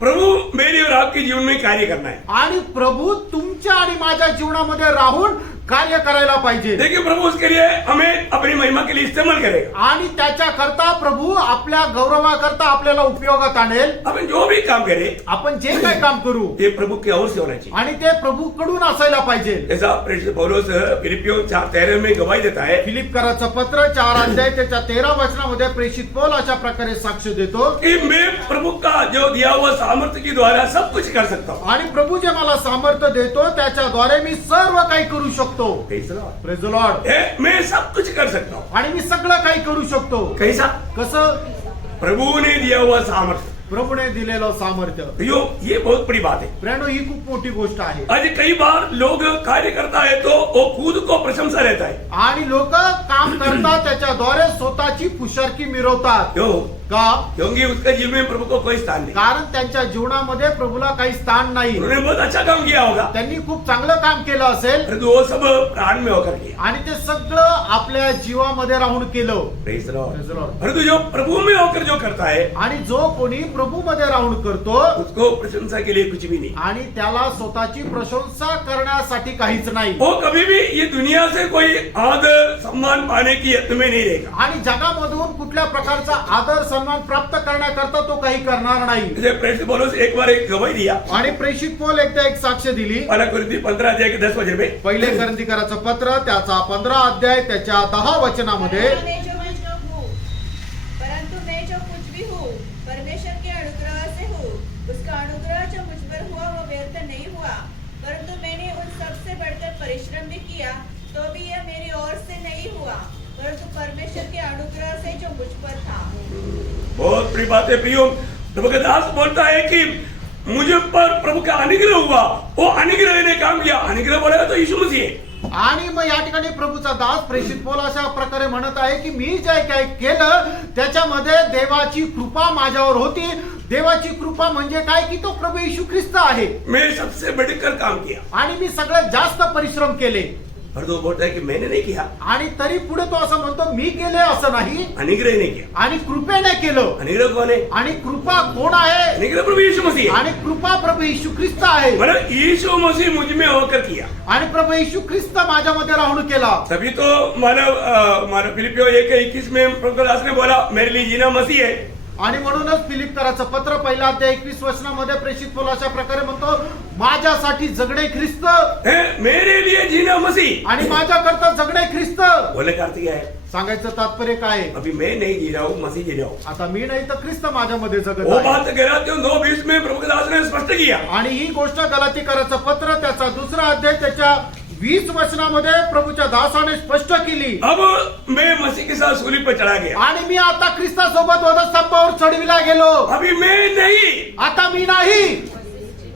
प्रभु मेरे और आपके जीवन में कार्य करना है. आणि प्रभू तुमच्या आणि माझ्या जीवनामध्ये राहून कार्य करायला पाहिजे. देखिए प्रभु उसके लिए हमें अपनी महिमा के लिए इस्तेमाल करेगा. आणि त्याच्या करता प्रभू आपल्या गौरवाकरता आपल्याला उपयोगात आणेल. अपन जो भी काम करे आपण जे काही काम करू ये प्रभु की ओर से होना चाहिए. आणि ते प्रभू कडून असायला पाहिजे. जैसा प्रेषित पौलुस फिलिपियों 4:13 में गवाही देता है फिलिपकराचं पत्र 4 अध्याय त्याच्या 13 वचनामध्ये प्रेषित पौल अशा प्रकारे साक्ष देतो कि मैं प्रभु का जो दिया हुआ सामर्थ्य के द्वारा सब कुछ कर सकता हूँ. आणि प्रभू जे मला सामर्थ्य देतो त्याच्याद्वारे मी सर्व काही करू शकतो. Praise the Lord. Praise the Lord. मैं सब कुछ कर सकता हूँ. आणि मी सगळं काही करू शकतो. कैसा? कसं? प्रभु ने दिया हुआ सामर्थ्य. प्रभूने दिलेलं सामर्थ्य. ये बहुत बड़ी बात है. प्रियांनो, ही खूप मोठी गोष्ट आहे. आज कई बार लोग कार्य करता है तो वो खुद को प्रशंसा रहता है. आणि लोक काम करतात त्याच्याद्वारे स्वतःची फुशारकी मिरवतात. क्यों? का? क्योंकि उसका जीवन में प्रभु को कोई स्थान नहीं. कारण त्यांच्या जीवनामध्ये प्रभूला काही स्थान नाही. उन्होंने बहुत अच्छा काम किया होगा, त्यांनी खूप चांगलं काम केलं असेल, परंतु वो सब प्राण में होकर किया. आणि ते सगळं आपल्या जीवामध्ये राहून केलं. Praise the Lord. Praise the Lord. परंतु जो प्रभु में होकर जो करता है आणि जो कोणी प्रभू मध्ये राहून करतो उसको प्रशंसा के लिए कुछ भी नहीं. आणि त्याला स्वतःची प्रशंसा करण्यासाठी काहीच नाही. वो कभी भी ये दुनिया से कोई आदर सम्मान पाने की यत्न में नहीं रहेगा. आणि जगामधून कुठल्या प्रकारचा आदर सन्मान प्राप्त करण्याकरता तो काही करणार नाही. जैसे प्रेषित पौलुस एक बार एक गवाही दिया, आणि प्रेषित पौल एकदा एक साक्ष दिली. पहला कोरिन्थी 15 अध्याय के 10 वचन में. पहिले करंदीकराचं पत्र त्याचा 15 अध्याय त्याच्या 10 वचनामध्ये, मैं जो मजनू हूँ, परंतु मैं मैं जो कुछ भी हूँ परमेश्वर के अनुग्रह से हूँ। उसका अनुग्रह जो मुझ पर हुआ वो व्यर्थ नहीं हुआ, परंतु मैंने उन सबसे बढ़कर परिश्रम भी किया, तो भी यह मेरी ओर से नहीं हुआ, परंतु परमेश्वर के अनुग्रह से जो मुझ पर था। बहुत बड़ी बात है प्रियो। प्रभु का दास बोलता है कि मुझे पर प्रभु का अनुग्रह हुआ, वो अनुग्रह ने काम किया। अनुग्रह बोलेगा तो यीशु मसीह है। आणि मग या ठिकाणी प्रभूचा दास प्रेषित पौल अशा प्रकारे म्हणत आहे की मी जे काय केलं त्याच्यामध्ये देवाची कृपा माझ्यावर होती। देवाची कृपा म्हणजे काय की तो प्रभू येशू ख्रिस्त आहे। मैं सबसे बढ़कर काम किया आणि मी सगळ्यात जास्त परिश्रम केले। पर तो बोलता है कि मैंने नहीं किया, आणि तरी पुढे तो असं म्हणतो मी केले असं नाही, अनुग्रह नहीं किया। आणि कृपेने केलं। अनुग्रह कौन है? आणि कृपा कोण आहे? अनुग्रह प्रभु यीशु मसीह है। आणि कृपा प्रभु येशू ख्रिस्त आहे। मतलब यीशु मसीह मुझ में होकर किया। आणि प्रभू येशू ख्रिस्त माझ्यामध्ये राहून केला। तभी तो मानव फिलिपियो 1:21 में प्रभु दास ने बोला मेरे लिए जीना मसीह है। आणि म्हणूनच फिलिप्पीकराचं पत्र पहिला अध्याय 21 वचनामध्ये प्रेषित पौल अशा प्रकारे म्हणतो माझ्यासाठी जगणे ख्रिस्त है, मेरे लिए जीना मसीह। आणि माझ्याकरता जगणे ख्रिस्त। बोले का अर्थ क्या है? सांगायचं तात्पर्य काय आहे? अभी मैं नहीं जी रहा हूँ, मसीह जी रहा हूँ। आता मी नाही तर ख्रिस्त माझ्यामध्ये जगत वो आहे। बात गलातियों 2:20 में प्रभु दास ने स्पष्ट किया। आणि ही गोष्ट गलातीकराचं पत्र त्याचा दुसरा अध्याय त्याच्या 20 वचनामध्ये प्रभूच्या दासाने स्पष्ट केली। अब मैं मसीह के साथ सूली पर चढ़ा गया। आणि मी आता ख्रिस्तासोबत वधस्तंभावर चढविला गेलो। अभी मैं नहीं, आता मी नाही,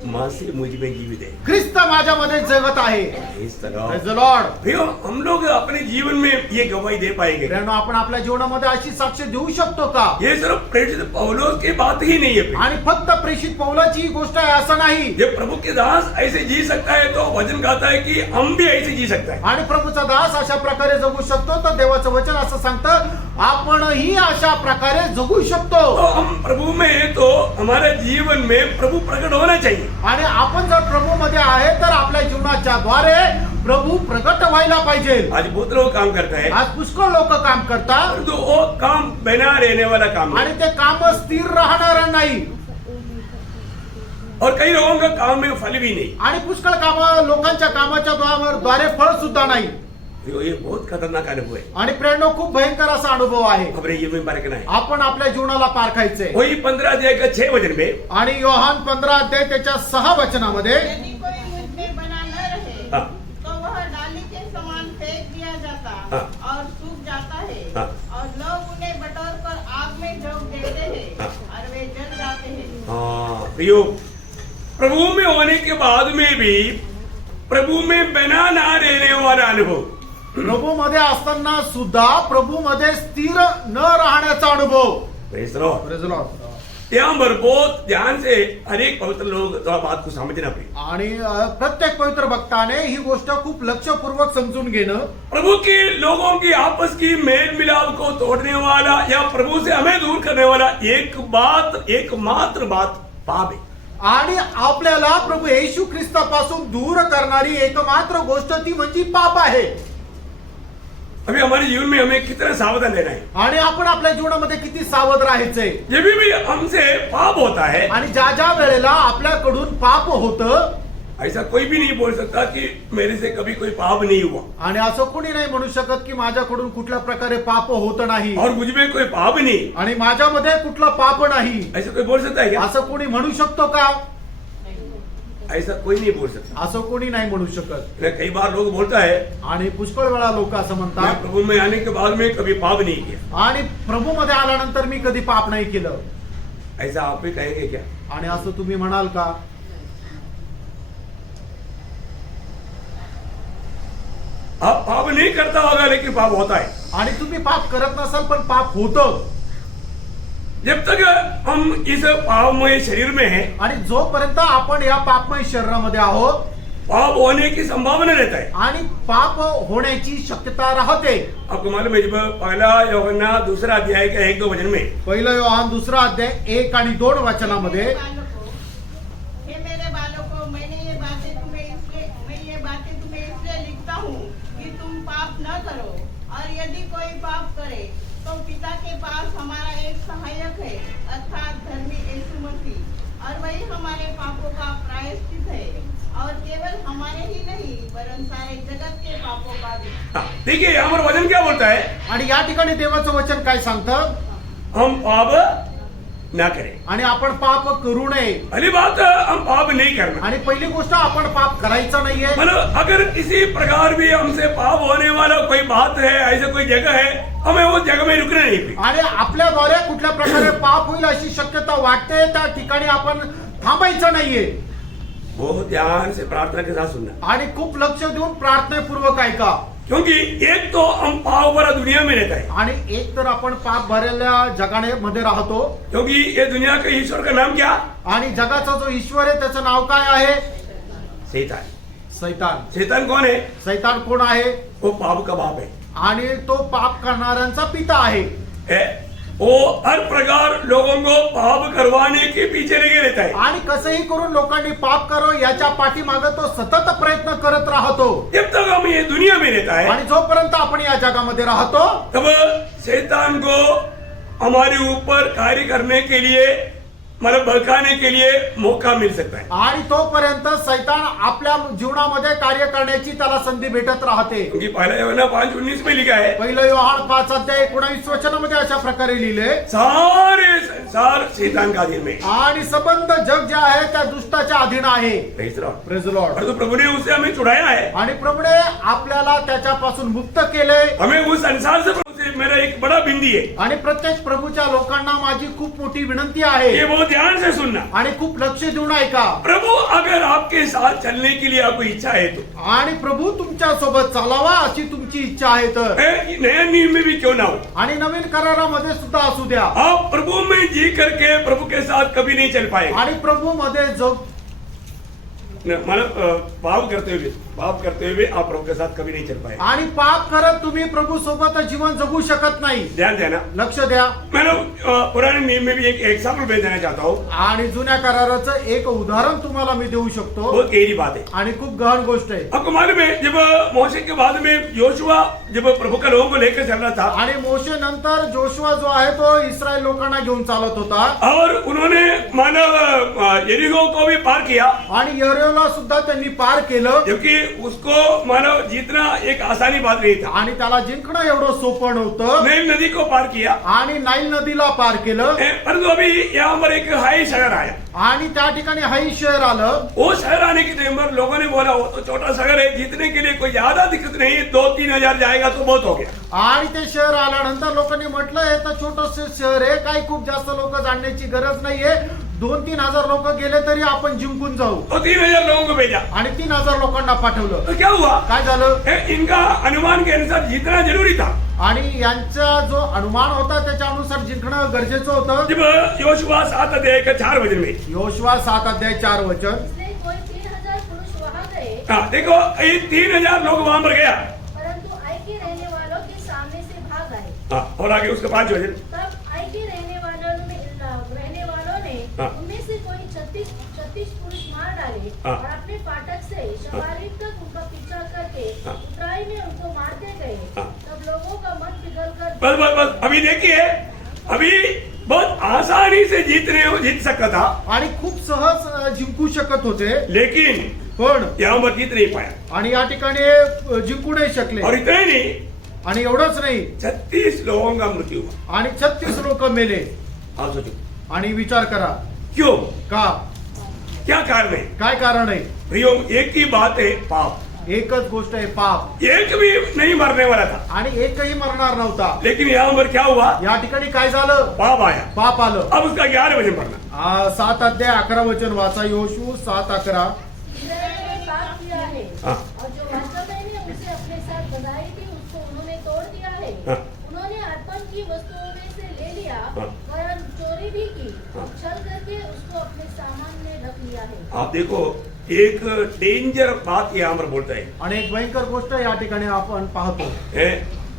मसीह मुझ में जीवित है। ख्रिस्त माझ्यामध्ये जगत आहे। इस तरह Praise the Lord। भैया हम लोग अपने जीवन में ये गवाही दे पाएंगे? मित्रांनो आपण आपल्या जीवनामध्ये अशी साक्ष देऊ शकतो का? ये सिर्फ प्रेरित पौलुस की बात ही नहीं है। आणि फक्त प्रेषित पौलाची ही गोष्ट आहे असं नाही। जब प्रभु के दास ऐसे जी सकता है तो वचन कहता है कि हम भी ऐसे जी सकते हैं। आणि प्रभूचा दास अशा प्रकारे जगू शकतो तर देवाचं वचन असं सांगतं आपणही अशा प्रकारे जगू शकतो। तो हम प्रभु में तो हमारे जीवन में प्रभु प्रकट होना चाहिए। आणि आपण जर प्रभू मध्ये आहे तर आपल्या जीवनाच्या द्वारे प्रभू प्रगट व्हायला पाहिजे। आज बहुत लोग काम करता है, आज पुष्कळ लोक काम करतात परंतु वो काम बना रहने वाला काम आणि नहीं। ते काम स्थिर राहणार नाही और कई लोगों का काम में फल भी नहीं। आणि पुष्कळ काम लोकांच्या कामाच्या द्वारे फळ सुद्धा नाही। ये बहुत खतरनाक अनुभव है। आणि प्रेरणा खूप भयंकर असा अनुभव आहे। अपने जीवन में परखना है। आपण आपल्या जीवनाला पारखायचंय। वही 15 अध्याय का 6 वचन में, आणि योहान 15 अध्याय त्याच्या 6 वचनामध्ये यदि कोई मुझ में बना न रहे हाँ। तो वह डाली के समान फेंक दिया जाता हाँ। और सूख जाता है हाँ। और लोग उन्हें बटोर कर आग में झोंक देते हैं हाँ। और वे जल जाते हैं। हाँ प्रियो, प्रभु में होने के बाद में भी प्रभु में बना ना रहने वाला अनुभव, प्रभू मध्ये असताना सुद्धा प्रभू मध्ये स्थिर न राहण्याचा अनुभव। Praise the Lord। Praise the Lord। यहाँ पर बहुत ध्यान से हर एक पवित्र लोग थोड़ा बात को समझना पड़ेगा। आणि प्रत्येक पवित्र भक्ताने ही गोष्ट खूप लक्षपूर्वक समजून घेणं। प्रभु के लोगों की आपस की मेल मिलाप को तोड़ने वाला या प्रभु से हमें दूर करने वाला एकमात्र बात पाप है। आणि आपल्याला प्रभू येशू ख्रिस्तापासून दूर करणारी एकमात्र गोष्ट ती म्हणजे पाप आहे। अभी हमारे जीवन में हमें कितना सावधान रहना है। आणि आपण आपल्या जीवनामध्ये किती सावध राहायचंय। जब भी हमसे पाप होता है, आणि ज्या ज्या वेळेला आपल्याकडून पाप होतं ऐसा कोई भी नहीं बोल सकता कि मेरे से कभी कोई पाप नहीं हुआ आणि असं कोणी नाही म्हणू शकत की माझ्याकडून कुठल्या प्रकारे पाप होत नाही और मुझ में कोई पाप नहीं, आणि माझ्यामध्ये कुठलं पाप नाही ऐसा कोई बोल सकता है क्या? असं कोणी म्हणू शकतो का? ऐसा कोई नहीं बोल सकता। असं कोणी नाही म्हणू शकत। कई बार लोग बोलता है आणि पुष्कळ वेळा लोक असं मैं म्हणतात प्रभु में आने के बाद में कभी पाप नहीं किया। आणि प्रभू मध्ये आल्यानंतर मी कधी पाप नाही केलं। ऐसा आप भी कहेंगे क्या? आणि असं तुम्ही म्हणाल का? आप पाप नहीं करता होगा लेकिन पाप होता है। आणि तुम्ही पाप करत नसाल पण पाप होतं। जब तक हम इस पापमय शरीर में हैं, आणि जोपर्यंत आपण या पापमय शरीरामध्ये आहोत पाप होने की संभावना रहता है। आणि पाप होण्याची शक्यता राहते। आपको मालूम है जब पहला यूहन्ना 2 अध्याय का 1-2 वचन में, पहिला योहान 2 अध्याय 1 आणि 2 वचनामध्ये हे मेरे बालकों, मैं ये बातें तुम्हें इसलिए लिखता हूँ कि तुम पाप न करो। और यदि कोई पाप करे तो पिता के पास हमारा एक सहायक है, अर्थात धर्मी यीशु मसीह, और वही हमारे पापों का प्रायश्चित है, और केवल हमारे ही नहीं वरन सारे जगत के पापों का भी। देखिए यहाँ पर वचन क्या बोलता है? आणि या ठिकाणी देवाचं वचन काय सांगतं? हम पाप ना करें। आणि आपण पाप करू नये। पहली बात, हम पाप नहीं करना। आणि पहिली गोष्ट आपण पाप करायचं नाहीये। मतलब अगर किसी प्रकार भी हमसे पाप होने वाला कोई बात है, ऐसे कोई जगह है, हमें उस जगह में रुकना नहीं। आणि आपल्याद्वारे कुठल्या प्रकारे पाप होईल अशी शक्यता वाटते, त्या ठिकाणी आपण थांबायचं नाहीये। बहुत ध्यान से प्रार्थना के साथ सुनना, आणि खूप लक्ष देऊन प्रार्थनापूर्वक ऐका। क्योंकि एक तो हम पाप भरा दुनिया में रहता है, आणि एक तर आपण पाप भरलेल्या जगाने मध्ये राहतो। क्योंकि ये दुनिया के ईश्वर का नाम क्या? आणि जगाचा जो ईश्वर आहे त्याचं नाव काय आहे? शैतान। सैतान। शैतान कौन है? सैतान कोण आहे? वो पाप का बाप है। आणि तो पाप करणाऱ्यांचा पिता आहे। वो हर प्रकार लोगों को पाप करवाने के पीछे लगे रहता है। आणि कसंही करून लोकांनी पाप करावं याच्या पाठीमागे तो सतत प्रयत्न करत राहतो। जब तक हम ये दुनिया में रहता है, आणि जोपर्यंत आपण या जगामध्ये राहतो, तब शैतान को हमारे ऊपर कार्य करने के लिए, मतलब भड़काने के लिए मौका मिल सकता है। आणि तोपर्यंत सैतान आपल्या जीवनामध्ये कार्य करण्याची त्याला संधी भेटत राहते। क्योंकि पहला यूहन्ना 5:19 में लिखा है, पहिलं योहान 5:19 वचनामध्ये अशा प्रकारे लिहिले, सारे संसार शैतान का अधीन में। आणि संबंध जग जे आहे त्या दुष्टाच्या अधीन आहे। Praise the Lord। Praise Lord. और तो प्रभु ने उसे हमें छुड़ाया है, आणि प्रभूने आपल्याला त्याच्यापासून मुक्त केले। हमें उस संसार से मेरा एक बड़ा बिंदी है, आणि प्रत्येक प्रभूच्या लोकांना माझी खूप मोठी विनंती आहे, ये बहुत ध्यान से सुनना। आणि खूप लक्ष देऊन ऐका। प्रभु अगर आपके साथ चलने के लिए आपको इच्छा है तो, आणि प्रभू तुमच्या सोबत चालावा अशी तुमची इच्छा आहे तर, नया नियम में भी क्यों ना हो, आणि नवीन करारामध्ये सुद्धा असू द्या, आप प्रभु में जी करके प्रभु के साथ कभी नहीं चल पाए। आणि प्रभू मध्ये जग मतलब पाप करते हुए आप प्रभु के साथ कभी नहीं चल पाए। आणि पाप करत तुम्ही प्रभू सोबत जीवन जगू शकत नाही। ध्यान देना, लक्ष द्या। मैं पुराने नियम में भी एक एग्जाम्पल देना चाहता हूँ। आणि जुन्या कराराचं एक उदाहरण तुम्हाला मी देऊ शकतो, बहुत गहरी बात है, आणि खूप गहन गोष्ट आहे। आपको मालूम है, जब मोशे के बाद में योशुआ जब प्रभु का लोगों को लेकर चल रहा था, आणि मोशे नंतर जोशुआ जो आहे तो इस्रायल लोकांना घेऊन चालत होता, और उन्होंने मानव यरीहो को भी पार किया, आणि यरीहोला सुद्धा त्यांनी पार केलं, जबकि उसको मानव जीतना एक आसानी बात नहीं था। आणि त्याला जिंकणं एवढं सोपं नव्हतं, नील नदी को पार किया, आणि नाईल नदीला पार केलं, परंतु अभी यहाँ पर एक हाई शहर आया, आणि त्या ठिकाणी हाई शहर आलं। वो शहर आने के टाइम पर लोगों ने बोला, वो तो छोटा शहर है, जीतने के लिए कोई ज्यादा दिक्कत नहीं, 2-3 हजार जाएगा तो बहुत हो गया। आणि ते शहर आल्यानंतर लोकांनी म्हटलं हे तर छोटंसं शहर आहे, काही खूप जास्त लोक जाणण्याची गरज नाहीये, 2-3 हजार लोक गेले तरी आपण जिंकून जाऊ। तो 3,000 लोगों को भेजा, आणि 3,000 लोकांना पाठवलं। तो क्या हुआ? काय झालं? इनका अनुमान के अनुसार जीतना जरूरी था। आणि यांचा जो अनुमान होता त्याच्या अनुसार जिंकणं गरजेचं होतं। जब योशुआ 7:4 में, योशुआ 7:4 वचन, इसलिए कोई 3,000 पुरुष वहां गए, हाँ देखो, ये 3,000 लोग वहां पर गया, परंतु आई के रहने वालों के सामने से भाग आए। हाँ, और आगे उसका 5 वचन, तब आई के रहने वालों ने हाँ। उनमें से कोई 36 पुरुष मार डाले, हाँ। और अपने फाटक से शवारीम तक उनका पीछा करके हाँ। उतराई में उनको मारते गए। हाँ। तब लोगों का मन पिघलकर बस अभी देखिए, अभी बहुत आसानी से जीत सकता था, आणि खूप सहज जिंकू शकत होते, लेकिन पण यहाँ पर जीत नहीं पाया। आणि या ठिकाणी जिंकू नाही शकले। और इतना ही नहीं, आणि एवढंच नाही, 36 लोगों का मृत्यु हुआ। आणि 36 लोक मेले। आप सोचो, आणि विचार करा क्यों, का, क्या कारण है? काय कारण आहे? प्रियो, एक ही बात है, पाप। एकच गोष्ट आहे, पाप। एक भी नहीं मरने वाला था, आणि एकही मरणार नव्हता, लेकिन यहाँ पर क्या हुआ? या ठिकाणी काय झालं? पाप आया। पाप आलं। अब उसका 11 वचन पढ़ना। 7:11 वचन वाचा, योशू 7:11। इस्राएल ने पाप किया है, हाँ। और जो वास्तव में ने उसे अपने साथ बधाई थी उसको उन्होंने तोड़ दिया है। हाँ। उन्होंने अर्पण की वस्तुओं में से ले लिया, हाँ। वरन चोरी भी की, हाँ। छल करके उसको अपने सामान में रख लिया है। आप देखो, एक डेंजर बात यहाँ पर बोलता है, आणि एक भयंकर गोष्ट या ठिकाणी आपण पाहतो,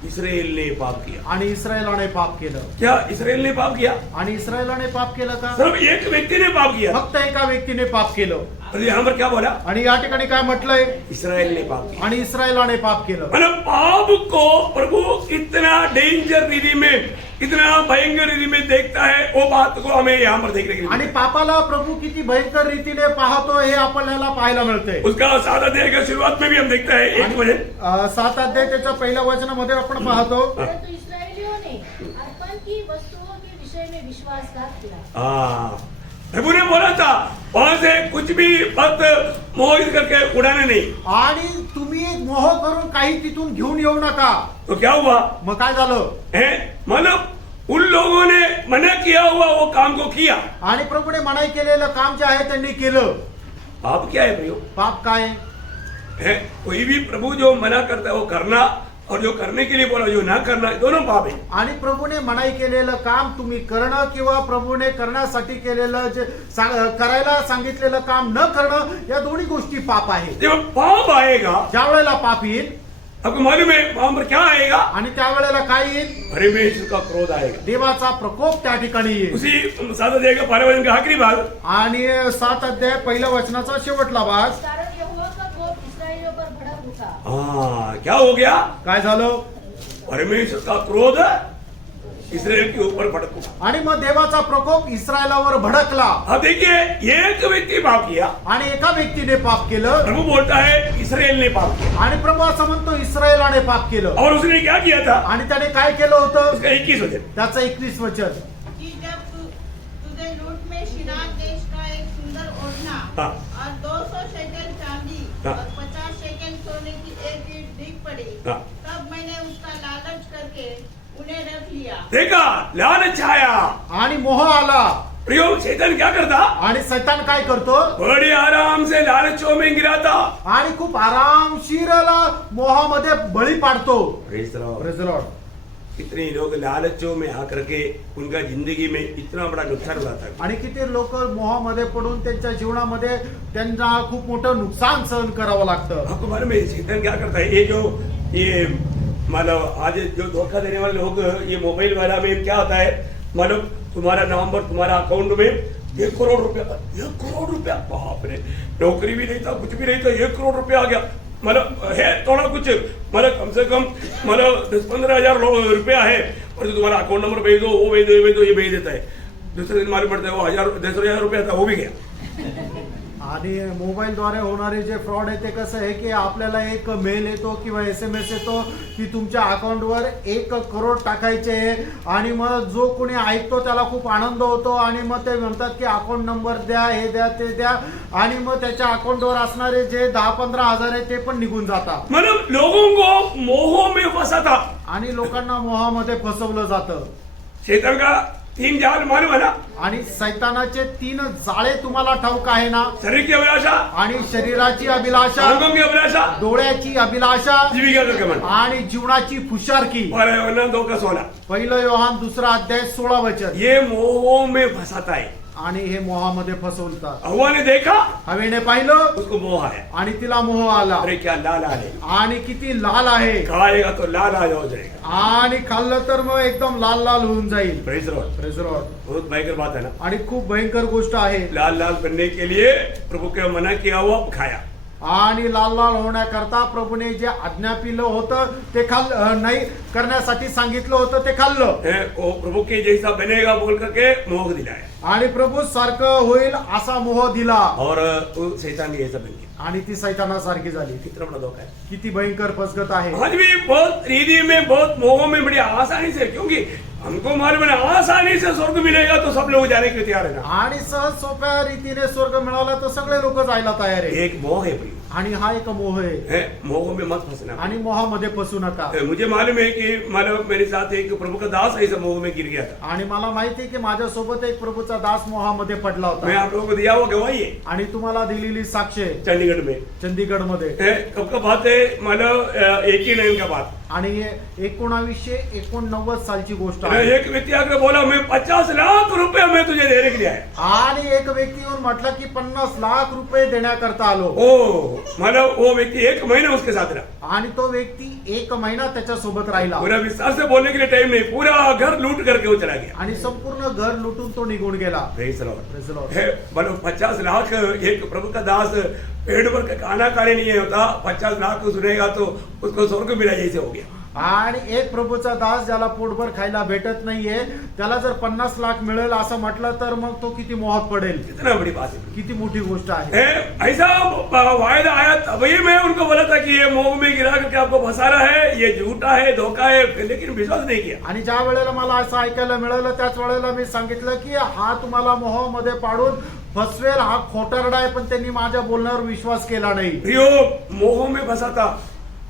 इसराइल ने पाप किया। आणि इस्रायलाने पाप केलं। क्या इसराइल ने पाप किया? आणि इस्रायलाने पाप केलं का? सिर्फ एक व्यक्ति ने पाप किया। फक्त एका व्यक्तीने पाप केलं। तो यहाँ पर क्या बोला? आणि या ठिकाणी काय म्हटलंय? इसराइल ने पाप किया। आणि इस्रायलाने पाप केलं। मतलब पाप को प्रभु इतना डेंजर रीति में, इतना भयंकर रीति में देखता है, वो बात को हमें यहाँ पर देखने के लिए। आणि पापाला प्रभू किती भयंकर रीतीने पाहतो हे आपल्याला पाहायला मिळते। उसका 7 अध्याय की शुरुआत में भी हम देखते हैं, 1 वचन, 7 अध्याय त्याच्या पहिल्या वचनामध्ये आपण पाहतो, परंतु इस्राएलियों ने अर्पण की वस्तुओं के विषय विश्वासघात किया। हाँ, प्रभु ने बोला था वहां से कुछ भी वक्त मोहित करके उड़ाने नहीं। आणि तुम्ही मोह करून काही तिथून घेऊन येऊ नका। तो क्या हुआ मग काय झालं? है, मतलब उन लोगों ने मना किया हुआ वो काम को किया। आणि प्रभूने मनाई केलेलं काम जे आहे त्यांनी केलं। पाप क्या है भाइयों? पाप काय है? कोई भी प्रभु जो मना करता है वो करना, और जो करने के लिए बोला जो ना करना, दोनों पाप है। आणि प्रभूने मनाई केलेलं काम तुम्ही करणं किंवा प्रभूने करण्यासाठी केलेलं जे करायला सांगितलेलं काम न करणं, या दोन्ही गोष्टी पाप आहे। जब पाप आएगा, ज्या वेळेला पाप येईल आपको मालूम है पाप पर क्या आएगा? आणि त्या वेळेला काय येईल? परमेश्वर का क्रोध आएगा। देवाचा प्रकोप त्या ठिकाणी येईल। उसी 7 अध्याय का 12 वचन का आखिरी भाग, आणि 7 अध्याय पहिल्या वचनाचा शेवटला भाग। इस कारण यहोवा का कोप इस्राएलियों पर भड़क उठा। हाँ, क्या हो गया? काय झालं? परमेश्वर का क्रोध इसराइल के ऊपर भड़क उठा। आणि मग देवाचा प्रकोप इस्रायलावर भडकला। अब देखिए, एक व्यक्ति पाप किया, आणि एका व्यक्तीने पाप केलं प्रभु बोलता है इसराइल ने पाप किया, आणि प्रभू असं म्हणतो इस्रायलाने पाप केलं। और उसने क्या किया था? आणि त्याने काय केलं होतं? उसका 21 वचन, त्याचं 21 वचन, कि जब तुझे लूट में शिनार देश का एक सुंदर ओढ़ना हाँ। और 200 शेकेल चांदी हाँ। और 50 शेकेल सोने की एक ईंट दिख पड़ी, हाँ। तब मैंने उसका लालच करके उन्हें रख लिया। देखा, लालच आया। आणि मोह आला। प्रयोग शैतान क्या करता? आणि सैतान काय करतो? बड़े आराम से लालचों में गिराता। आणि खूप आरामशीरला मोहामध्ये बळी पाडतो। Praise the Lord. Praise the Lord. कितने लोग लालचों में आकर के उनका जिंदगी में इतना बड़ा नुकसान होता है। आणि किती लोक मोहामध्ये पडून त्यांच्या जीवनामध्ये त्यांना खूप मोठं नुकसान सहन करावं लागतं। आपको मालूम है शैतान क्या करता है? ये मतलब आज जो धोखा देने वाले लोग, ये मोबाइल वाला में क्या होता है, मतलब तुम्हारा नंबर, तुम्हारा अकाउंट में 1 करोड़ रुपया, 1 करोड़ रुपया, बाप रे, नौकरी भी नहीं था, कुछ भी नहीं था, 1 करोड़ रुपया आ गया। मतलब है थोड़ा कुछ, मतलब कम से कम मतलब 10-15 हजार रुपया है, और जो तुम्हारा अकाउंट नंबर भेज दो, वो भेज दो, ये भेज देता है। दूसरे दिन मालूम पड़ता है वो 10,000 रुपया था, वो भी गया। आणि मोबाईलद्वारे होणारे जे फ्रॉड आहे ते कसं आहे की आपल्याला एक मेल येतो किंवा SMS येतो की तुमच्या अकाउंटवर 1 करोड टाकायचे आहे, आणि मग जो कोणी ऐकतो त्याला खूप आनंद होतो, आणि मग ते म्हणतात की अकाउंट नंबर द्या, हे द्या, ते द्या, आणि मग त्याच्या अकाउंटवर असणारे जे 10-15 हजार आहे ते पण निघून जातात। मतलब लोगों को मोह में फंसाता, आणि लोकांना मोहामध्ये फसवलं जातं। शैतान का 3 जाल मालूम है ना? आणि सैतानाचे 3 जाळे तुम्हाला ठाऊक आहे ना? शरीर की अभिलाषा, आणि शरीराची अभिलाषा, आंखों की अभिलाषा, डोळ्याची अभिलाषा, जीविका का घमंड, आणि जीवनाची फुशारकी। और यूहन्ना 2:16, 1 योहान 2 अध्याय 16 वचन। ये मोह में फंसाता है। आणि हे मोहामध्ये फसवतात। हवा ने देखा, हवेने पाहिलं, उसको मोह आया, आणि तिला मोह आला, अरे क्या लाल है, आणि किती लाल आहे, खाएगा तो लाल हो जाएगा। आणि खाल्लं तर मग एकदम लाल लाल होऊन जाईल। Praise the Lord. Praise the Lord. बहुत भयंकर बात है ना? आणि खूप भयंकर गोष्ट आहे। लाल लाल बनने के लिए प्रभु के मना किया हुआ खाया, आणि लाल लाल होण्याकरता प्रभूने जे आज्ञा पिलं होतं ते नाही करण्यासाठी सांगितलं होतं ते खाल्लं। वो प्रभु के जैसा बनेगा बोल करके मोह दिलाया, आणि प्रभू सारखं होईल असा मोह दिला, और वो शैतान के जैसा बन गया। आणि ती सैतानासारखी झाली। कितना बड़ा धोखा है। किती भयंकर फसगत आहे। आज भी बहुत रीति में, बहुत मोह में बड़ी आसानी से, क्योंकि हमको मालूम है आसानी से स्वर्ग मिलेगा तो सब लोग जाने के लिए तैयार है ना। आणि सहज सोप्या रीतीने स्वर्ग मिळाला तर सगळे लोक जायला तयार आहे। एक मोह है प्रिय, आणि हा एक मोह आहे। मोह में मत फंसना। आणि मोहामध्ये फसू नका। मुझे मालूम है कि मतलब मेरे साथ एक प्रभु का दास ऐसा मोह में गिर गया था। आणि मला माहिती आहे की माझ्यासोबत एक प्रभूचा दास मोहामध्ये पडला मैं होता। आप लोगों को दिया हुआ गवाही है, आणि तुम्हाला दिलेली साक्ष आहे चंडीगढ़ में। चंदीगड मध्ये। कब का बात है, मतलब 89 का बात। आणि 1989 सालची गोष्ट आहे। एक व्यक्ति आकर बोला मैं 50 लाख रुपए मैं तुझे देने के लिए आया। आणि एक व्यक्ती येऊन म्हटलं की 50 लाख रुपये देण्याकरता आलो। ओ मतलब वो व्यक्ति 1 महीना उसके साथ रहा, आणि तो व्यक्ति 1 महिना त्याच्या सोबत राहिला, पूरा विस्तार से बोलने के लिए टाइम नहीं, पूरा घर लूट करके वो चला गया। आणि संपूर्ण घर लुटून तो निघून गेला। Praise the Lord. Praise the Lord. मतलब 50 लाख एक प्रभु का दास पेड़ पर खाना खाने नहीं होता, 50 लाख सुनेगा तो उसको स्वर्ग मिला जैसे हो गया। आणि एक प्रभूचा दास ज्याला पोटभर खायला भेटत नाहीये त्याला जर 50 लाख मिळेल असं म्हटलं तर मग तो किती मोहात पडेल, कितना बड़ी बात है। किती मोठी गोष्ट आहे। ऐसा वायदा आया तभी मैं उनको बोला था कि ये मोह में गिरा करके आपको फंसा रहा है, ये झूठा है, धोखा है, लेकिन विश्वास नहीं किया। आणि ज्या वेळेला मला असं ऐकायला मिळालं त्याच वेळेला मी सांगितलं की हा तुम्हाला मोहामध्ये पाडून फसवेल, हा खोटारडा आहे, पण त्यांनी माझ्या बोलण्यावर विश्वास केला नाही। प्रियो, मोह में फंसा था।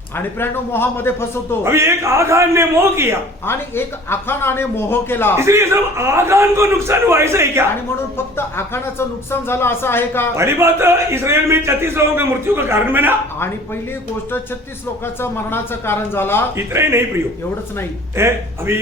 आणि प्रेरणो मोहामध्ये फसवतो। अभी एक आखान ने मोह किया आणि एक आखानाने मोह केला, इसलिए सब आखान को नुकसान हुआ, ऐसा ही क्या? आणि म्हणून फक्त आखानाचं नुकसान झालं असं आहे का? बड़ी बात, इसराइल में 36 लोगों के मृत्यु का कारण बना। आणि पहिली गोष्ट 36 लोकांचं मरणाचं कारण झाला। इतना ही नहीं प्रियो, एवढंच नाही, अभी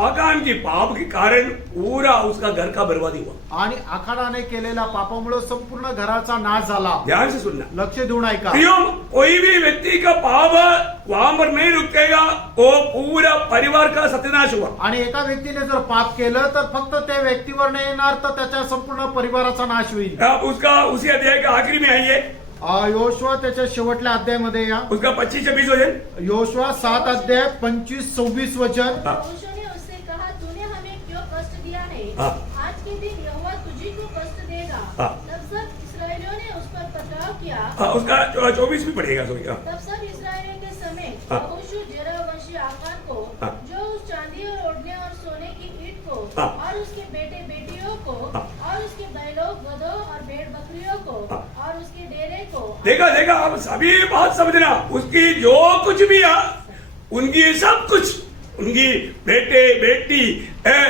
आखान की पाप के कारण पूरा उसका घर का बर्बादी हुआ। आणि आखानाने केलेल्या पापामुळे संपूर्ण घराचा नाश झाला। ध्यान से सुनना लक्ष देऊन ऐका। प्रियो, कोई भी व्यक्ति का पाप वहां पर नहीं रुकेगा, वो पूरा परिवार का सत्यानाश हुआ। आणि एका व्यक्तीने जर पाप केलं तर फक्त त्या व्यक्तीवर नाही येणार तर त्याच्या संपूर्ण परिवाराचा नाश होईल। आप उसका उसी अध्याय का आखिरी में आइए, योशुआ त्याच्या शेवटल्या अध्यायामध्ये या, उसका 25-26 वचन। योशुआ 7 अध्याय 25-26 वचन। यहोशू ने उससे कहा, तूने हमें क्यों कष्ट दिया है? हाँ। आज के दिन यहोवा तुझी को कष्ट देगा। हाँ। तब सब इसराइलियों ने उस पर पथराव किया। उसका 24 भी पड़ेगा, सॉरी। तब सब इसराइलियों के समेत हाँ। यहोशू जेरहवंशी आकान को, हाँ। जो उस चांदी और ओढ़ने और सोने की ईंट को, हाँ। और उसके बेटे बेटियों को, हाँ। और उसके बैलों गधों और भेड़ बकरियों को, हाँ। और उसके डेरे को, देखा देखा, आप सभी बात समझना। उसकी जो कुछ भी है, उनकी सब कुछ, उनकी बेटे बेटी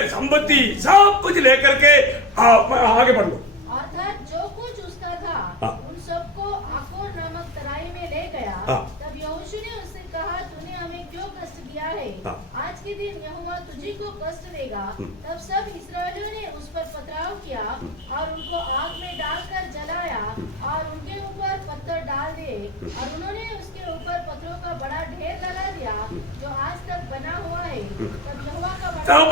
संपत्ति सब कुछ लेकर के आगे बढ़ लो। अर्थात जो कुछ उसका था, हाँ। उन सबको आकोर नामक तराई में ले गया। हाँ। तब यहोशू ने उससे कहा, तूने हमें क्यों कष्ट दिया है? हाँ। आज के दिन यहोवा तुझी को कष्ट देगा। तब सब इसराइलियों ने उस पर पथराव किया और उनको आग में डालकर जलाया और उनके ऊपर पत्थर डाल दिए, और उन्होंने उसके ऊपर पत्थरों का बड़ा ढेर लगा दिया जो आज तक बना हुआ है। तब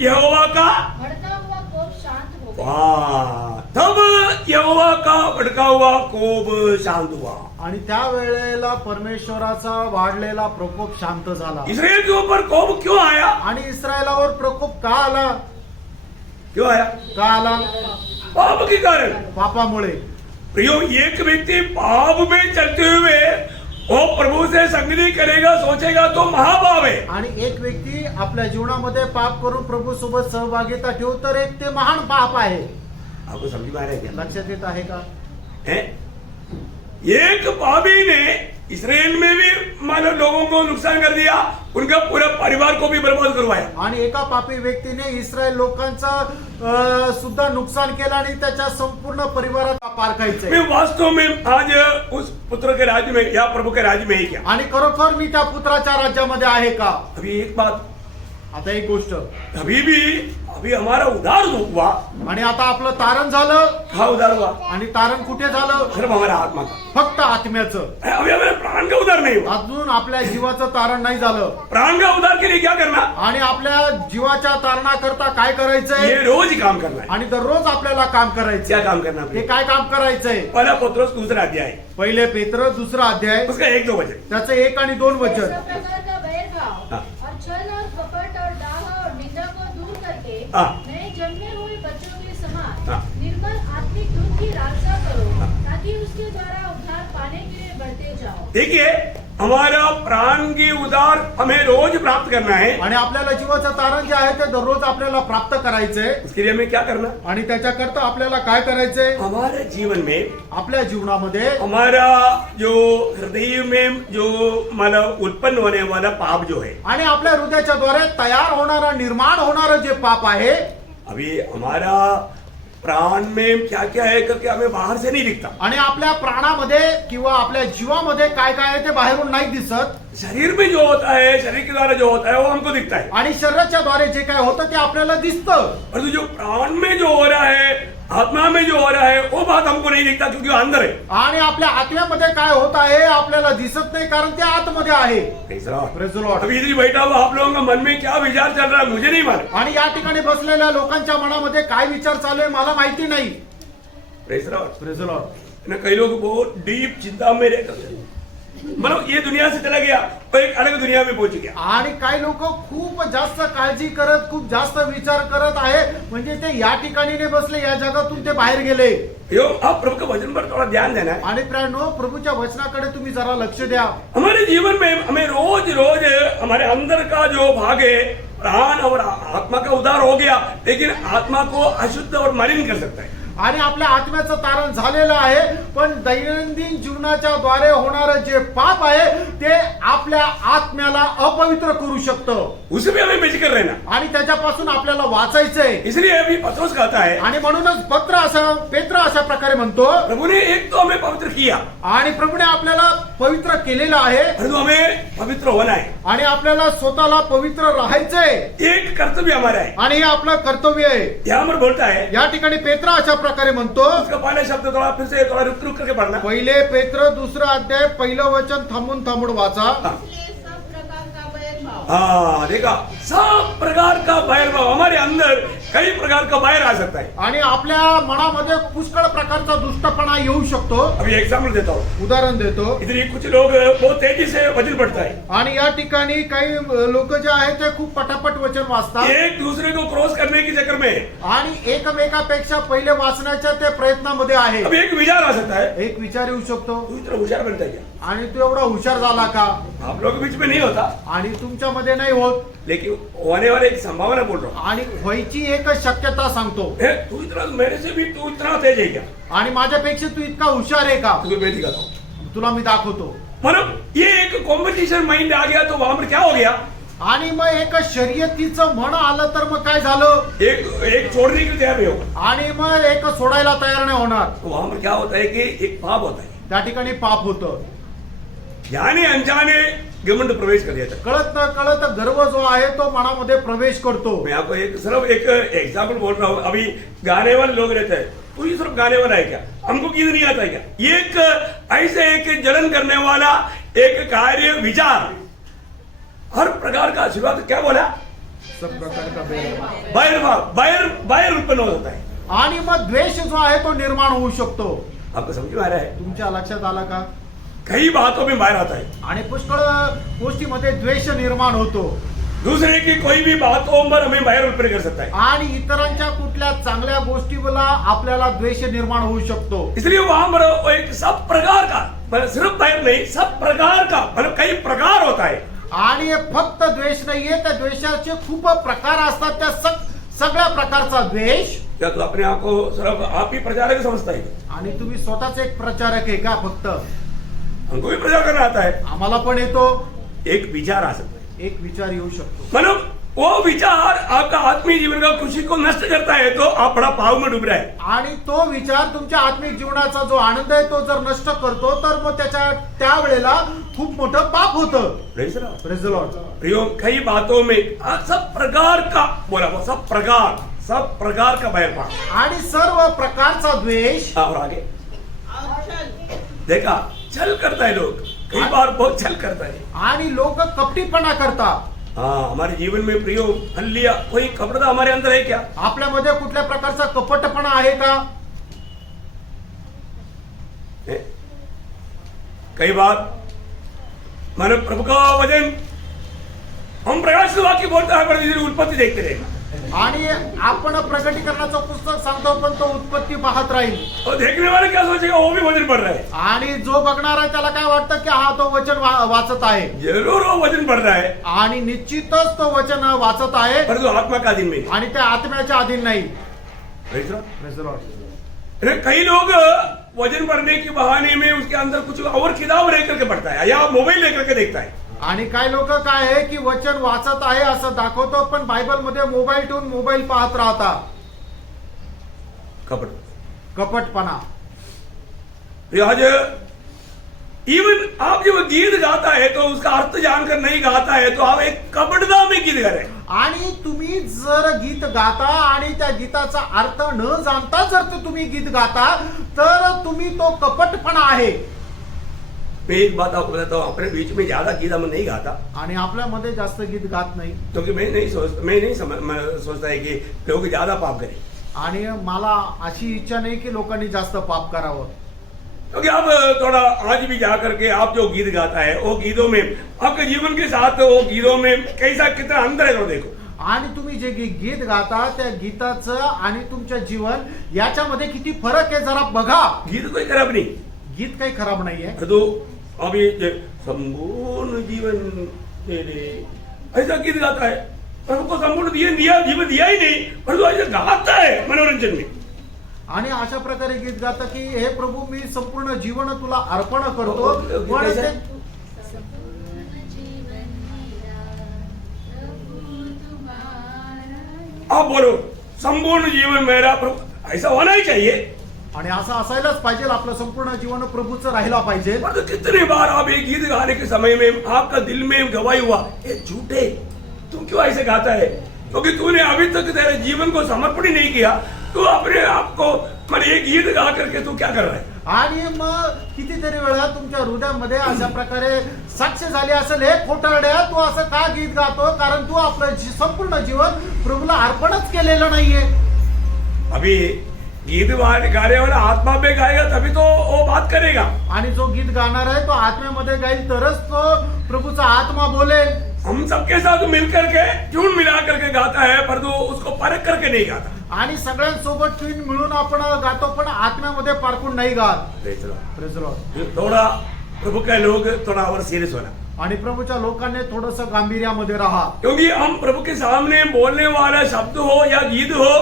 यहोवा का भड़का हुआ कोप शांत हो गया। वाह, तब यहोवा का भड़का हुआ कोप शांत हुआ। आणि त्या वेळेला परमेश्वराचा वाढलेला प्रकोप शांत झाला। इस्राएल के ऊपर कोप क्यों आया? आणि इस्रायलावर प्रकोप का आला? क्यों आया? का आला? पाप के कारण। पापामुळे। प्रियो, एक व्यक्ति पाप में चलते हुए वो प्रभु से संगति करेगा, सोचेगा तो महापाप है। आणि एक व्यक्ती आपल्या जीवनामध्ये पाप करून प्रभू सोबत सहभागिता ठेवू तर एक ते महान पाप आहे। आपको समझ में आ रहा है क्या? लक्षात येत आहे का? है? एक पापी ने इस्राएल में भी मानो लोगों को नुकसान कर दिया, उनका पूरा परिवार को भी बर्बाद करवाया। आणि एका पापी व्यक्तीने इस्रायल लोकांचा सुद्धा नुकसान केलं आणि त्याच्या संपूर्ण परिवाराला पारखायचंय। मैं वास्तव में आज उस पुत्र के राज्य में या प्रभु के राज्य में ही क्या? आणि खरोखर मी त्या पुत्राच्या राज्यामध्ये आहे का? अभी एक बात, आता एक गोष्ट, अभी हमारा उद्धार हुआ। आणि आता आपलं तारण झालं। हाँ, उद्धार हुआ। आणि तारण कुठे झालं? सिर्फ हमारा आत्मा का, फक्त आत्म्याचं। अभी हमारे प्राण का उद्धार नहीं हुआ। अजून आपल्या जीवाचं तारण नाही झालं। प्राण का उद्धार के लिए क्या करना? आणि आपल्या जीवाच्या तारणाकरता काय करायचंय? ये रोज ही काम करना है। आणि दररोज आपल्याला काम करायचंय। क्या काम करना ते है? काय काम करायचंय? पहला पत्रोस दूसरा अध्याय, पहिले पेत्र 2 अध्याय, उसका 1-2 वचन। त्याचे 1 आणि 2 वचन। सब प्रकार का बैरभाव हाँ। और छल और कपट और डाह और निंदा को दूर करके हाँ। नए जन्मे हुए बच्चों के समान हाँ। निर्मल आत्मिक दूध की लालसा करो, ताकि उसके द्वारा उद्धार पाने के लिए बढ़ते जाओ। देखिए, हमारा प्राण की उद्धार हमें रोज प्राप्त करना है। आणि आपल्याला जीवाचं तारण जे आहे ते दररोज आपल्याला प्राप्त करायचंय। उसके लिए हमें क्या करना? आणि त्याच्याकरता आपल्याला काय करायचंय? हमारे जीवन में, आपल्या जीवनामध्ये हमारा जो हृदय में जो मतलब उत्पन्न होने वाला पाप जो है, आणि आपल्या हृदयाच्या द्वारे तयार होणारा निर्माण होणारं जे पाप आहे, अभी हमारा प्राण में क्या क्या है करके हमें बाहर से नहीं दिखता। आणि आपल्या प्राणामध्ये किंवा आपल्या जीवामध्ये काय काय आहे ते बाहेरून नाही दिसत। शरीर में जो होता है, शरीर के द्वारा जो होता है वो हमको दिखता है, आणि शरीराच्या द्वारे जे काय होतं ते आपल्याला दिसतं। परंतु जो प्राण में जो हो रहा है, आत्मा में जो हो रहा है, वो बात हमको नहीं दिखता क्योंकि वो अंदर है। आणि आपल्या आत्म्यामध्ये काय होत आहे आपल्याला दिसत नाही, कारण ते आतमध्ये आहे। Praise the Lord. Praise the Lord. अभी इधर बैठा हुआ आप लोगों का मन में क्या विचार चल रहा है मुझे नहीं मालूम। आणि या ठिकाणी बसलेल्या लोकांच्या मनामध्ये काय विचार चालू आहे मला माहिती नाही। Praise the Lord. Praise the Lord. ना कई लोग बहुत डीप चिंता में रहते हैं। मतलब ये दुनिया से चला गया और एक अलग दुनिया में पहुंच गया। आणि काही लोक खूप जास्त काळजी करत, खूप जास्त विचार करत आहे, म्हणजे ते या ठिकाणी नाही बसले, या जगातून ते बाहेर गेले. यो आप प्रभु के वचन पर थोड़ा ध्यान देना है। आणि प्रियानो, प्रभूच्या वचनाकडे तुम्ही जरा लक्ष द्या. हमारे जीवन में हमें रोज रोज हमारे अंदर का जो भाग है, प्राण और आत्मा का उद्धार हो गया, लेकिन आत्मा को अशुद्ध और मलिन कर सकता है। आणि आपल्या आत्म्याचं तारण झालेलं आहे, पण दैनंदिन जीवनाच्या द्वारे होणारं जे पाप आहे ते आपल्या आत्म्याला अपवित्र करू शकतं. उससे भी हमें बेचकर रहना। आणि त्याच्यापासून आपल्याला वाचायचंय. इसलिए अभी पत्रोस कहता है, आणि म्हणूनच पेत्र अशा प्रकारे म्हणतो, प्रभु ने एक तो हमें पवित्र किया, आणि प्रभूने आपल्याला पवित्र केलेलं आहे, परंतु हमें पवित्र होना है। आणि आपल्याला स्वतःला पवित्र राहायचंय. एक कर्तव्य हमारा है। आणि हे आपलं कर्तव्य आहे. यहाँ पर बोलता है, या ठिकाणी पेत्र अशा प्रकारे म्हणतो. उसका पहला शब्द थोड़ा फिर से थोड़ा रुक रुक करके पढ़ना। पहिले पेत्र 2 अध्याय 1 वचन थांबून वाचा. इसलिए सब प्रकार का बैरभाव, हाँ, देखा, सब प्रकार का बैरभाव, हमारे अंदर कई प्रकार का बैर आ सकता है। आणि आपल्या मनामध्ये पुष्कळ प्रकारचा दुष्टपणा येऊ शकतो. अभी एग्जाम्पल देता हूँ। उदाहरण देतो. इधर ये कुछ लोग बहुत तेजी से वचन पढ़ता है, आणि या ठिकाणी काही लोक जे आहेत ते खूप पटापट वचन वाचतात, एक दूसरे को क्रॉस करने के चक्कर में आणि एकमेकापेक्षा पहिले वाचण्याच्या ते प्रयत्नामध्ये आहे. अब एक विचार आ सकता है, एक विचार येऊ शकतो, तू इतना होशियार बनता है क्या? आणि तू एवढा हुशार झाला का? आप लोगों के बीच में नहीं होता, आणि तुमच्यामध्ये नाही होत. लेकिन होने वाले एक संभावना बोल रहा हूँ। आणि व्हायची एक शक्यता सांगतो. तू इतना, मेरे से भी तू इतना तेज है क्या? आणि माझ्यापेक्षा तू इतका हुशार आहे का? तुझे मैं दिखाता हूँ। तुला मी दाखवतो. मतलब ये एक कॉम्पिटिशन माइंड आ गया, तो वहां पर क्या हो गया? आणि मग एक शर्यतीचं म्हण आलं तर मग काय झालं? एक छोड़ने के तैयार नहीं होगा। आणि मग एक सोडायला तयार नाही होणार. तो वहां पर क्या होता है कि एक पाप होता है, त्या ठिकाणी पाप होतं. जाने अनजाने घमंड प्रवेश कर जाता है। कळत न कळत गर्व जो आहे तो मनामध्ये प्रवेश करतो. मैं आपको सिर्फ एक एग्जाम्पल बोल रहा हूँ। अभी गाने वाले लोग रहते हैं, तू ही सिर्फ गाने वाला है क्या? हमको गीत नहीं आता है क्या? एक ऐसे एक जलन करने वाला एक कार्य विचार, हर प्रकार का आशीर्वाद, क्या बोला? सब प्रकार का बैर उत्पन्न होता है। आणि मग द्वेष जो आहे तो निर्माण होऊ शकतो. आपको समझ में आ रहा है? तुमच्या लक्षात आला का? कई बातों में बाहर आता है, आणि पुष्कळ गोष्टीमध्ये द्वेष निर्माण होतो. दूसरे की कोई भी बातों पर हमें बाहर उत्पन्न कर सकता है। आणि इतरांच्या कुठल्या चांगल्या गोष्टीला आपल्याला द्वेष निर्माण होऊ शकतो. इसलिए वहां पर एक सब प्रकार का, मतलब सिर्फ बाहर नहीं, सब प्रकार का, मतलब कई प्रकार होता है। आणि हे फक्त द्वेष नाहीये, त्या द्वेषाचे खूप प्रकार असतात. त्या सगळ्या प्रकारचा द्वेष. क्या तू अपने आप को सिर्फ आप ही प्रचारक समझता है? आणि तुम्ही स्वतःच एक प्रचारक आहे का? फक्त हमको भी प्रचार करना आता है। आम्हाला पण येतो. एक विचार आ सकता है, एक विचार येऊ शकतो. मतलब वो विचार आपका आत्मीय जीवन का खुशी को नष्ट करता है, तो आप बड़ा पाप में डूब रहा है। आणि तो विचार तुमच्या आत्मिक जीवनाचा जो आनंद आहे तो जर नष्ट करतो तर मग त्यावेळेला खूप मोठं पाप होतं. Praise the Lord. Praise the Lord. प्रियो, कई बातों में सब प्रकार का बोला, वो सब प्रकार का बैरभाव आणि सर्व प्रकारचा द्वेष. और आगे और छल, देखा, छल करता है लोग, कई बार बहुत छल करता है। आणि लोक कपटीपणा करतात. हाँ, हमारे जीवन में प्रियो हल्लिया कोई कपड़ा हमारे अंदर है क्या? आपल्यामध्ये कुठल्या प्रकारचा कपटपणा आहे का? है? कई बार मैंने प्रभु का वचन, हम प्रकाश वाक्य बोलता है, पर इधर उत्पत्ति देखते रहेगा। आणि आपण प्रकटीकरणाचं पुस्तक सांगतो पण तो उत्पत्ती पाहत राहील. और देखने वाले क्या सोचेगा? वो भी वचन पढ़ रहा है। आणि जो बघणार आहे त्याला काय वाटतं की हा तो वचन वाचत आहे. जरूर वो वचन पढ़ रहा है, आणि निश्चितच तो वचन वाचत आहे, परंतु आत्मा का अधीन में। आणि त्या आत्म्याच्या अधीन नाही. Praise the Lord. Praise the Lord. कई लोग वचन पढ़ने के बहाने में उसके अंदर कुछ और किताब लेकर के पढ़ता है या मोबाइल लेकर के देखता है। आणि काय लोक काय आहे की वचन वाचत आहे असं दाखवतो पण बायबल मध्ये मोबाईल ठेवून मोबाईल पाहत राहतात. कपटपणा. आज इवन आप जब गीत गाता है तो उसका अर्थ जानकर नहीं गाता है तो आप एक कपटता में गीत गा रहे हैं। आणि तुम्ही जर गीत गाता आणि त्या गीताचा अर्थ न जाणता जर तुम्ही गीत गाता तर तुम्ही तो कपटपणा आहे. मैं एक बात आपको बताता हूँ, अपने बीच में ज्यादा गीत हम नहीं गाता, आणि आपल्यामध्ये जास्त गीत गात नाही. क्योंकि मैं नहीं सोचता है कि लोग ज्यादा पाप करें। आणि मला अशी इच्छा नाही की लोकांनी जास्त पाप करावं. क्योंकि आप थोड़ा आज भी जा करके आप जो गीत गाता है वो गीतों में आपके जीवन के साथ वो गीतों में कैसा कितना अंतर है तो देखो। आणि तुम्ही जे गीत गाता त्या गीताचं आणि तुमचं जीवन याच्यामध्ये किती फरक आहे जरा बघा। गीत कोई खराब नहीं, गीत काही खराब नाहीये। तो अभी संपूर्ण जीवन दे दे ऐसा गीत गाता है, पर उसको संपूर्ण जीवन दिया ही नहीं, पर तो ऐसा गाता है मनोरंजन में। आणि अशा प्रकारे गीत गाता की हे प्रभू मी संपूर्ण जीवन तुला अर्पण करतो, पण ते आप बोलो संपूर्ण जीवन मेरा प्रभु, ऐसा होना ही चाहिए। आणि असं असायलाच पाहिजे, आपलं संपूर्ण जीवन प्रभूचं राहिला पाहिजे। पर तो कितने बार आप ये गीत गाने के समय में आपका दिल में गवाही हुआ ये झूठे, तुम क्यों ऐसे गाता है? क्योंकि तूने अभी तक तेरे जीवन को समर्पण ही नहीं किया, तू अपने आप को मैंने ये गीत गा करके तू क्या कर रहा है? आणि मग कितीतरी वेळा तुमच्या हृदयामध्ये अशा प्रकारे साक्ष झाली असेल, हे खोटारड्या तू असं का गीत गातो, कारण तू आपलं संपूर्ण जीवन प्रभूला अर्पणच केलेलं नाहीये। अभी गीत गाने वाला आत्मा में गाएगा तभी तो वो बात करेगा। आणि जो गीत गाणार आहे तो आत्म्यामध्ये गाईल तरच तो प्रभूचा आत्मा बोलेल। हम सबके साथ मिलकर के ट्यून मिला करके गाता है, पर तो उसको परख करके नहीं गाता। आणि सगळ्यांसोबत ट्विन मिळून आपण गातो, पण आत्म्यामध्ये पारखून नाही गात। Praise the Lord. Praise the Lord. थोड़ा प्रभु के लोग थोड़ा और सीरियस होना, आणि प्रभूच्या लोकांनी थोडंसं गांभीर्यामध्ये राहा, क्योंकि हम प्रभु के सामने बोलने वाला शब्द हो या गीत हो,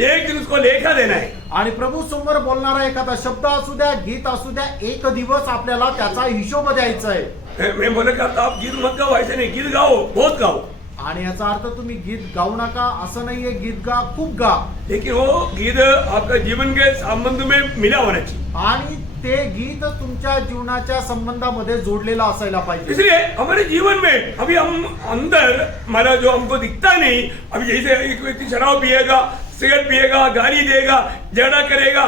एक दिन उसको लेखा देना है। आणि प्रभू समोर बोलणारा एखादा शब्द असू द्या, गीत असू द्या, एक दिवस आपल्याला त्याचा हिशोब द्यायचा आहे। मैं बोले करता आप गीत मत गाओ, ऐसे नहीं, गीत गाओ, बहुत गाओ, आणि याचा अर्थ तुम्ही गीत गाऊ नका असं नाहीये, गीत गा, खूप गा, लेकिन वो गीत आपका जीवन के संबंध में मिला होना चाहिए। आणि ते गीत तुमच्या जीवनाच्या संबंधामध्ये जोडलेलं असायला पाहिजे। इसलिए हमारे जीवन में अभी हम अंदर हमारा जो हमको दिखता नहीं, अभी जैसे एक व्यक्ति शराब पिएगा, सिगरेट पिएगा, गाली देगा, झगड़ा करेगा,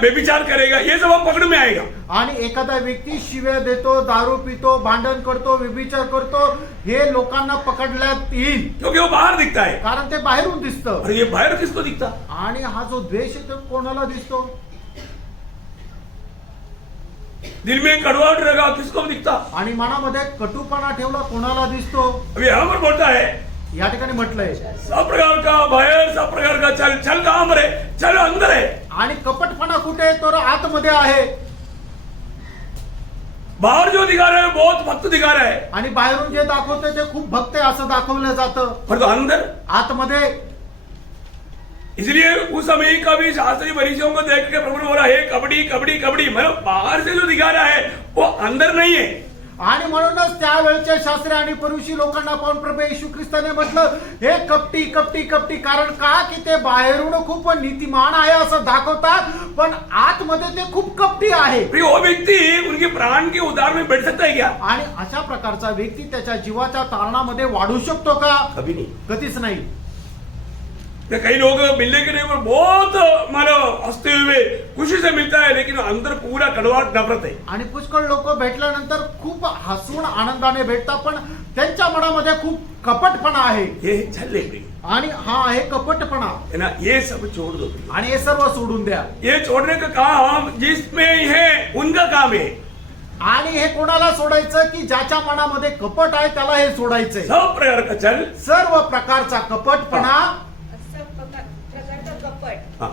व्यभिचार करेगा, ये सब हम पकड़ में आएगा। आणि एखादा व्यक्ती शिव्या देतो, दारू पितो, भांडण करतो, व्यभिचार करतो, हे लोकांना पकडण्यात येईल, क्योंकि वो बाहर दिखता है। कारण ते बाहेरून दिसतं। और ये बाहर किसको दिखता? आणि हा जो द्वेष आहे तो कोणाला दिसतो? दिल में कड़वाहट रहेगा, किसको दिखता? आणि मनामध्ये कटुपणा ठेवला कोणाला दिसतो? अभी यहाँ पर बोलता है या ठिकाणी म्हटलंय सब प्रकार का बाहर, सब प्रकार का चल चल कहाँ पर है? चल अंदर है। आणि कपटपणा कुठे आहे? तर आतमध्ये आहे। बाहर जो दिखा रहा है बहुत भक्त दिखा रहा है, आणि बाहेरून जे दाखवते ते खूप भक्त आहे असं दाखवलं जातं, पर तो अंदर। आतमध्ये। इसलिए उस समय का भी शास्त्री फरीसियों को देख के प्रभु ने बोला, हे कबड्डी कबड्डी कबड्डी, मतलब बाहर से जो दिखा रहा है वो अंदर नहीं है। आणि म्हणूनच त्यावेळच्या शास्त्री आणि फरीसी लोकांना पाहून प्रभू येशू ख्रिस्ताने म्हटलं, हे कपटी कपटी कपटी, कारण का की ते बाहेरून खूप नीतिमान आहे असं दाखवतात, पण आतमध्ये ते खूप कपटी आहे। वो व्यक्ति उनके प्राण के उद्धार में बैठ सकता है क्या? आणि अशा प्रकारचा व्यक्ती त्याच्या जीवाच्या तारणामध्ये वाढू शकतो का? कभी नहीं। कधीच नाही। कई लोग मिलने के लिए बहुत मानो हंसते हुए खुशी से मिलता है, लेकिन अंदर पूरा कड़वाहट नफरत है। आणि पुष्कळ लोक भेटल्यानंतर खूप हसून आनंदाने भेटतात, पण त्यांच्या मनामध्ये खूप कपटपणा आहे। ये छल है प्रिय, आणि हा आहे कपटपणा, है ना? ये सब छोड़ दो प्रिय। आणि हे सर्व सोडून द्या। ये छोड़ने का काम जिसमें है उनका काम है। आणि हे कोणाला सोडायचं की ज्याच्या मनामध्ये कपट आहे त्याला हे सोडायचंय। सब प्रकार का चल, सर्व प्रकारचा कपटपणा, प्रकार का कपट, हाँ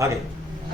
आगे,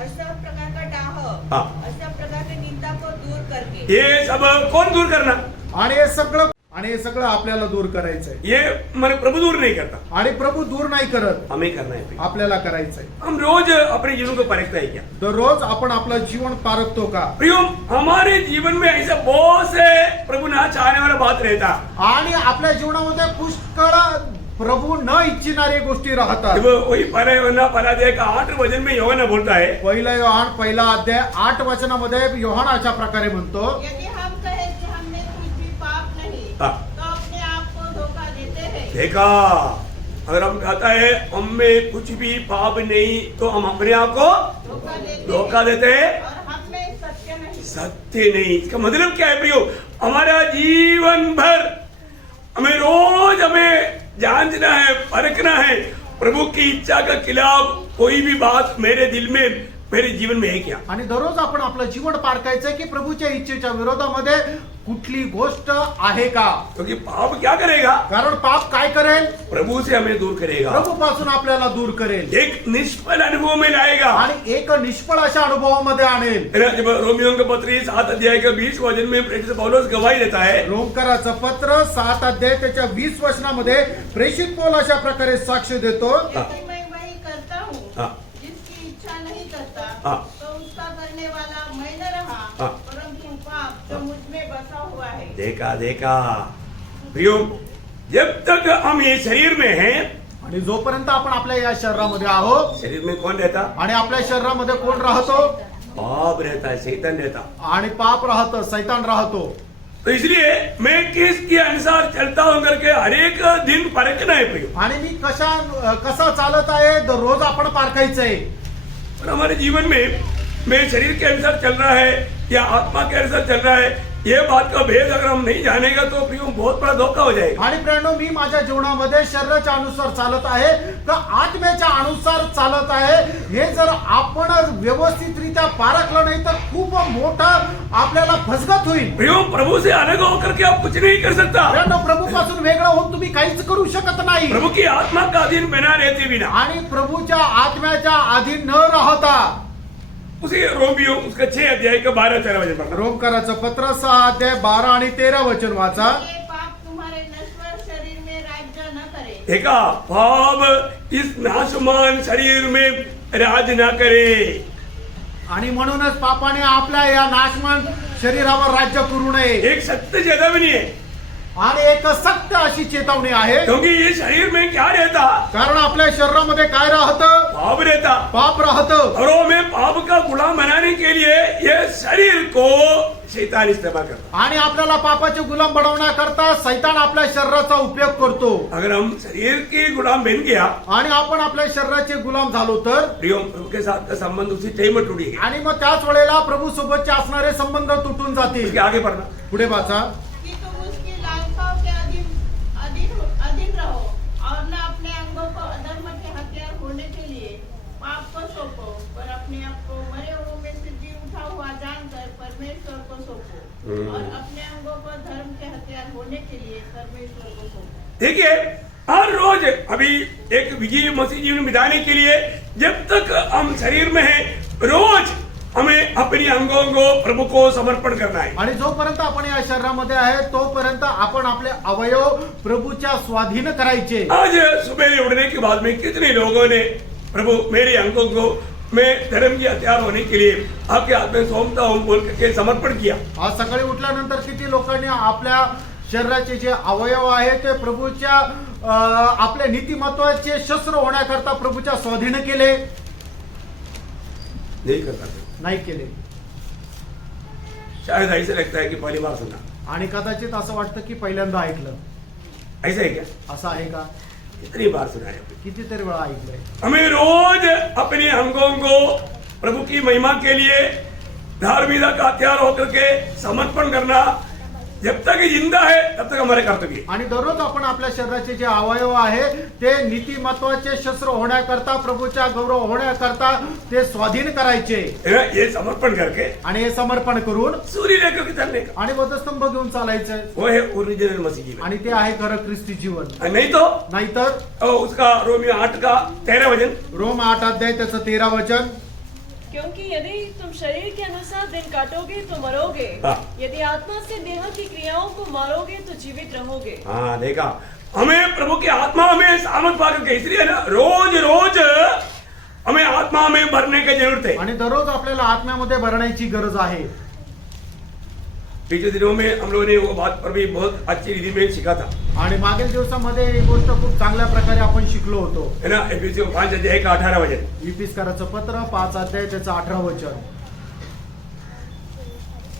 अशा प्रकार का डाह, हाँ। अशा प्रकार की निंदा को दूर करके, ये सब कौन दूर करना? आणि हे सगळं आपल्याला दूर करायचंय। ये मैंने प्रभु दूर नहीं करता, आणि प्रभू दूर नाही करत, हमें करना है प्रिय। आपल्याला करायचंय। हम रोज अपने जीवन को परखता है क्या? दररोज आपण आपलं जीवन पारखतो का? प्रियो, हमारे जीवन में ऐसे बहुत से प्रभु ना चाहने वाला बात रहता। आणि आपल्या जीवनामध्ये पुष्कळ प्रभू न इच्छिणारी गोष्टी राहतात। वही पहला अध्याय का 8 वचन में यूहन्ना बोलता है, पहिला योहान पहिला अध्याय 8 वचनामध्ये योहान अशा प्रकारे म्हणतो, यदि हम कहे कि हमने कुछ भी पाप नहीं, हाँ। तो अपने आप को धोखा देते हैं। देखा, अगर हम कहता है हम में कुछ भी पाप नहीं, तो हम अपने आप को धोखा देते हैं और हम में सत्य नहीं। सत्य नहीं। इसका मतलब क्या है प्रियो? हमारा जीवन भर हमें जांचना है, परखना है, प्रभु की इच्छा के खिलाफ कोई भी बात मेरे दिल में मेरे जीवन में है क्या। आणि दररोज आपण आपलं जीवन पारखायचंय की प्रभूच्या इच्छेच्या विरोधामध्ये कुठली गोष्ट आहे का, क्योंकि पाप क्या करेगा, कारण पाप काय करेल, प्रभु से हमें दूर करेगा, प्रभू पासून आपल्याला दूर करेल एक निष्फल अनुभव में लाएगा। आणि एक निष्फळ अशा अनुभवामध्ये आणेल। जब रोमियो के पत्री 7 अध्याय के 20 वचन में प्रेरित पौलुस गवाही देता है, रोमकराचं पत्र 7 अध्याय त्याच्या 20 वचनामध्ये प्रेषित पौल अशा प्रकारे साक्ष देतो, यदि मैं वही करता हूँ हाँ। जिसकी इच्छा नहीं करता, हाँ। तो उसका करने वाला मैं न रहा, हाँ। परंतु पाप जो मुझ में बसा हुआ है। देखा देखा प्रियो, जब तक हम ये शरीर में हैं, आणि जोपर्यंत आपण आपल्या या शरीरामध्ये आहोत शरीर में कौन रहता, आणि आपल्या शरीरामध्ये कोण राहतो, पाप रहता है, शैतान रहता। आणि पाप राहतं, शैतान राहतो। तो इसलिए मैं किसके अनुसार चलता हूं करके हर एक दिन परखना है प्रियो। आणि मी कसा चालत आहे दररोज आपण पारखायचंय। और हमारे जीवन में मैं शरीर के अनुसार चल रहा है या आत्मा के अनुसार चल रहा है, ये बात का भेद अगर हम नहीं जानेगा तो प्रियो बहुत बड़ा धोखा हो जाएगा। आणि प्रेरणो, मी माझ्या जीवनामध्ये शरीराच्या अनुसार चालत आहे का आत्म्याच्या अनुसार चालत आहे, हे जर आपण व्यवस्थितरित्या पारखलं नाही तर खूप मोठं आपल्याला फसगत होईल। प्रियो, प्रभु से अलग होकर के आप कुछ नहीं कर सकता। प्रेरणो, प्रभू पासून वेगळं होऊन तुम्ही काहीच करू शकत नाही। प्रभु की आत्मा का अधीन बना रहते बिना, आणि प्रभूच्या आत्म्याच्या अधीन न राहता, उसी रोमियो उसका 6 अध्याय का 12-13 वचन पढ़ना। रोमकराचं पत्र 6 अध्याय 12 आणि 13 वचन वाचा। ये पाप तुम्हारे नश्वर शरीर में राज्य न करे। देखा, पाप इस नाशमान शरीर में राज ना करे। आणि म्हणूनच पापाने आपल्या या नाशमान शरीरावर राज्य करू नये। एक सत्य चेतावनी है, आणि एक सत्य अशी चेतावणी आहे, क्योंकि ये शरीर में क्या रहता, कारण आपल्या शरीरामध्ये काय राहतं, पाप रहता। पाप राहतं। और हमें पाप का गुलाम बनाने के लिए ये शरीर को शैतान इस्तेमाल करता। आणि आपल्याला पापाचे गुलाम बनवण्याकरता शैतान आपल्या शरीराचा उपयोग करतो। अगर हम शरीर के गुलाम बन गया, आणि आपण आपल्या शरीराचे गुलाम झालो तर प्रियो, प्रभु के साथ का संबंध उसी टाइम में टूट गया। आणि मग त्याच वेळेला प्रभू सोबतचे असणारे संबंध तुटून जातील। इसके आगे पढ़ना। पुढे वाचा। कि तुम उसकी लालसाओं के अधीन रहो और न अपने अंगों को अधर्म के हथियार होने के लिए पाप को सौंपो, पर अपने आप को मरे हुओं में से जी उठा हुआ जानकर परमेश्वर को सौंपो, और अपने अंगों को धर्म के हथियार होने के लिए परमेश्वर को सौंपो। देखिए, हर रोज अभी एक विजय मसीह जीवन बिताने के लिए जब तक हम शरीर में हैं, रोज हमें अपनी अंगों को प्रभु को समर्पण करना है। आणि जोपर्यंत आपण या शरीरामध्ये आहे तोपर्यंत आपण आपले अवयव प्रभूच्या स्वाधीन करायचे। आज सुबह उठने के बाद में कितने लोगों ने प्रभु मेरे अंगों को मैं धर्म के हथियार होने के लिए आपके हाथ में सौंपता हूं बोल के समर्पण किया। आज सकाळी उठल्यानंतर किती लोकांनी आपल्या शरीराचे जे अवयव आहे ते प्रभूच्या आपल्या नीतिमत्वाचे शस्त्र होण्याकरता प्रभूच्या स्वाधीन केले, नहीं करता, नाही केले। शायद ऐसा लगता है कि पहली बार सुना। आणि कदाचित असं वाटतं की पहिल्यांदा ऐकलं। ऐसा है क्या? असं आहे का? कितनी बार सुना है? कितीतरी वेळा ऐकलंय। हमें रोज अपने अंगों को प्रभु की महिमा के लिए धार्मिकता का हथियार होकर के समर्पण करना, जब तक ये जिंदा है तब तक हमारे कर्तव्य। आणि दररोज आपण आपल्या शरीराचे जे अवयव आहे ते नीतिमत्वाचे शस्त्र होण्याकरता, प्रभूच्या गौरव होण्याकरता ते स्वाधीन करायचे। ये समर्पण करके आणि हे समर्पण करून सूर्य लेकर के चलने का, आणि वधस्तंभ घेऊन चालायचंय। वो है ओरिजिनल मसीह जीवन। आणि ते आहे खरं ख्रिस्ती जीवन। नहीं तो नाहीतर उसका रोमियो 8 का 13 वचन, रोम 8 अध्याय त्याचं 13 वचन, क्योंकि यदि तुम शरीर के अनुसार दिन काटोगे तो मरोगे, हाँ। यदि आत्मा से देह की क्रियाओं को मारोगे तो जीवित रहोगे। हाँ देखा, हमें प्रभु की आत्मा में सामर्थ पा करके, इसलिए ना रोज रोज हमें आत्मा में भरने की जरूरत है। आणि दररोज आपल्याला आत्म्यामध्ये भरण्याची गरज आहे। पिछले दिनों में हम लोगों ने वो बात पर भी बहुत अच्छी रीति में सीखा था, आणि मागील दिवसामध्ये ही गोष्ट खूप चांगल्या प्रकारे आपण शिकलो होतो। है ना। एफिसियों 5 अध्याय का 18 वचन, इफिसकाराचं पत्र 5 अध्याय त्याचं 18 वचन।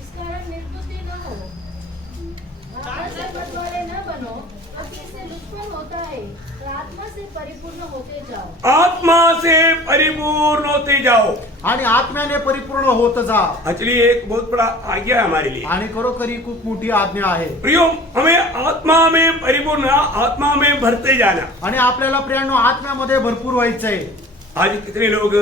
इस कारण निर्बुद्धि न हो, आलस्य वाले न बनो, क्योंकि इससे दुश्मन होता है, तो आत्मा से परिपूर्ण होते जाओ। आत्मा से परिपूर्ण होते जाओ। आणि आत्म्याने परिपूर्ण होत जा। एक्चुअली एक बहुत बड़ा आज्ञा है हमारे लिए। आणि खरोखरी खूप मोठी आज्ञा आहे। प्रियो, हमें आत्मा में परिपूर्ण, आत्मा में भरते जाना। आणि आपल्याला प्रियांनो आत्म्यामध्ये भरपूर व्हायचंय। आज कितने लोग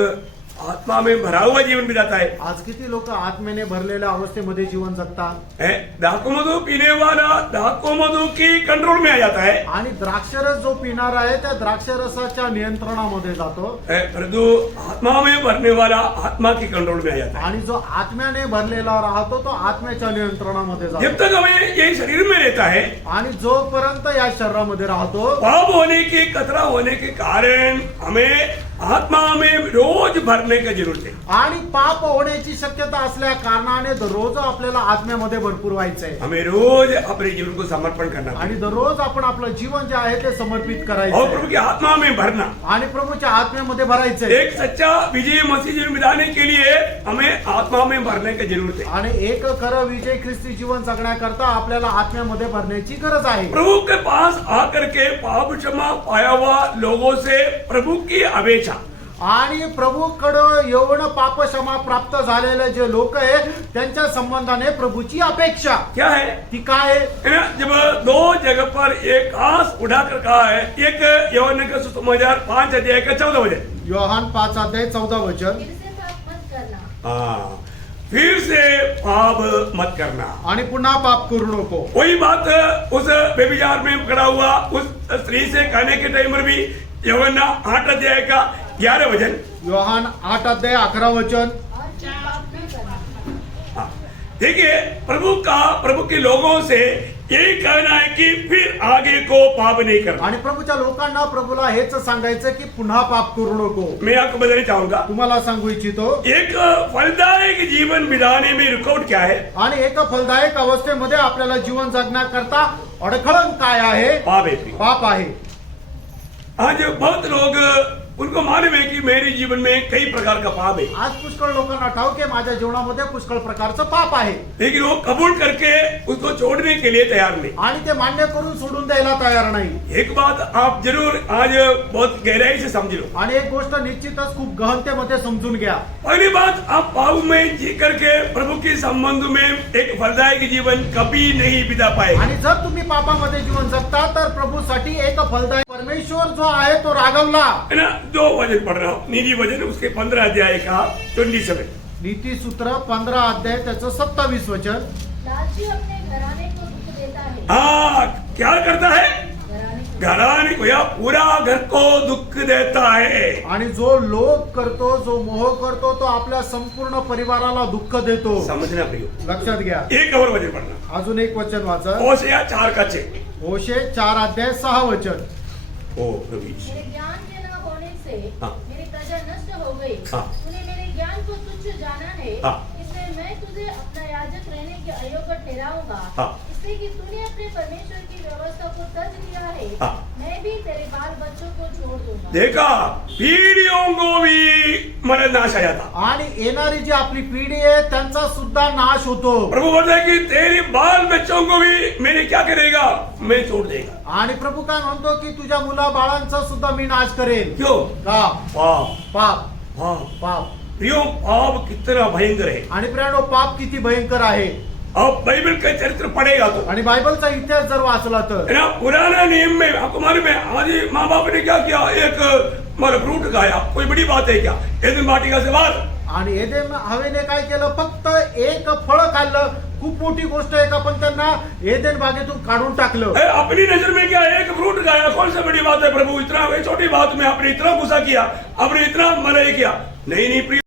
आत्मा में भरा हुआ जीवन बिताता है। आज किती लोक आत्म्याने भरलेल्या अवस्थेमध्ये जीवन जगतात दाकोमधु पीने वाला दाकोमधु की कंट्रोल में आ जाता है, आणि द्राक्षरस जो पिणार आहे त्या द्राक्षरसाच्या नियंत्रणामध्ये जातो परंतु आत्मा में भरने वाला आत्मा की कंट्रोल में आ जाता है। आणि जो आत्म्याने भरलेला राहतो तो आत्म्याच्या नियंत्रणामध्ये जब जातो तक हमें यही शरीर में रहता है, आणि जोपर्यंत या शरीरामध्ये राहतो पाप होने के कतरा होने के कारण हमें आत्मा में रोज भरने की जरूरत है। आणि पाप होण्याची शक्यता असल्या कारणाने दररोज आपल्याला आत्म्यामध्ये भरपूर व्हायचंय हमें रोज अपने जीवन को समर्पण करना आणि दररोज आपण आपलं जीवन जे आहे ते समर्पित और करायचं प्रभु की आत्मा में भरना। आणि प्रभूच्या आत्म्यामध्ये भरायचंय एक सच्चा विजय मसीह जीवन बिताने के लिए हमें आत्मा में भरने की जरूरत है। आणि एक खरं विजय ख्रिस्ती जीवन जगण्याकरता आपल्याला आत्म्यामध्ये भरण्याची गरज आहे प्रभु के पास आकर के पाप क्षमा पाया हुआ लोगों से प्रभु की अपेक्षा, आणि प्रभूकडे येऊन पाप क्षमा प्राप्त झालेले जे लोक आहे त्यांच्या संबंधाने प्रभूची अपेक्षा क्या है? ती काय आहे? है ना? जब दो जगह पर एक आस उठाकर कहा है, एक यूहन्ना का सुसमाचार 5 अध्याय का 14 वचन, योहान 5 अध्याय 14 वचन, फिर से पाप हाँ, फिर से पाप मत करना मत करना। आणि पुन्हा पाप करू नको. वही बात उस बेबिचार में पकड़ा हुआ उस स्त्री से कहने के टाइम पर भी यूहन्ना 8 अध्याय का 11 वचन, योहान 8 अध्याय 11 वचन. और फिर पाप न करना। हाँ, देखिए प्रभु के लोगों से यही कहना है कि फिर आगे को पाप नहीं करना। आणि प्रभूच्या लोकांना प्रभूला हेच सांगायचं की पुन्हा पाप करू नको. मैं आपको बताना चाहूंगा, तुम्हाला सांगू इच्छितो एक फलदायक जीवन बिताने में रुकावट क्या है? आणि एक फलदायक अवस्थेमध्ये आपल्याला जीवन जगण्याकरता अडखळण काय आहे? पाप है। पाप आहे. आज बहुत लोग उनको मालूम है कि मेरे जीवन में कई प्रकार का पाप है, आज पुष्कळ लोकांना ठाऊक आहे माझ्या जीवनामध्ये पुष्कळ प्रकारचं पाप आहे लेकिन वो कबूल करके उसको छोड़ने के लिए तैयार नहीं। आणि ते मान्य करून सोडून द्यायला तयार नाही. एक बात आप जरूर आज बहुत गहराई से समझ लो। आणि एक गोष्ट निश्चितच खूप गहनतेमध्ये समजून घ्या. पहली बात, आप पाप में जी करके प्रभु के संबंध में एक फलदायक जीवन कभी नहीं बिता पाए। आणि जर तुम्ही पापामध्ये जीवन जगता तर प्रभूसाठी एक फलदायक परमेश्वर जो आहे तो रागवला. है ना? दो वचन पढ़ रहा हूँ, नीति वचन उसके 15 अध्याय का 27। नीती सूत्र 15 अध्याय त्याचं 27 वचन. लालची अपने घराने को दुख देता है। हाँ, क्या करता है? घराने को घराने को या पूरा घर को दुख देता है। आणि जो लोभ करतो जो मोह करतो तो आपल्या संपूर्ण परिवाराला दुःख देतो. समझना प्रियो, लक्षात घ्या. एक और वचन पढ़ना, अजून एक वचन वाचा. होशेया 4 का 6। होशे 4 अध्याय 6 वचन. ओ प्रभु यीशु। मेरे ज्ञान के न होने से हाँ। मेरी प्रजा नष्ट हो गई। हाँ। तूने मेरे ज्ञान को तुच्छ जाना है, हाँ। इसलिए मैं तुझे अपना याजक रहने के अयोग्य ठहराऊंगा। हाँ। इसलिए कि तूने अपने परमेश्वर की व्यवस्था को तज दिया है, हाँ। मैं भी तेरे बाल बच्चों को छोड़ दूंगा। देखा, पीढ़ियों को भी मरण नाश आ जाता। आणि येणारी जी आपली पिढी आहे त्यांचा सुद्धा नाश होतो. प्रभु बोलता है कि तेरे बाल बच्चों को भी मैंने क्या करेगा, मैं छोड़ देगा। आणि प्रभू काय म्हणतो की तुझ्या मुला बाळांचा सुद्धा मी नाश करेन. क्यों? का? पाप। पाप. पाप। पाप. प्रियो, पाप कितना भयंकर है। आणि प्रियानो पाप किती भयंकर आहे. अब बाइबल का चरित्र पढ़ेगा तो, आणि बायबलचा इतिहास जर वाचला तर है ना, पुराना नियम में आपको मालूम है, आदि माँ बाप ने क्या किया, एक मतलब फ्रूट खाया, कोई बड़ी बात है क्या? एदन वाटिका से बाहर। आणि एदेन हवेने काय केलं, फक्त एक फळ खाल्लं, खूप मोठी गोष्ट आहे का, पण त्यांना एदेन बागेतून काढून टाकलं. अपनी नजर में क्या, एक फ्रूट खाया, कौन सा बड़ी बात है प्रभु, इतना छोटी बात में आपने इतना गुस्सा किया, आपने इतना मलय किया? नहीं प्रिय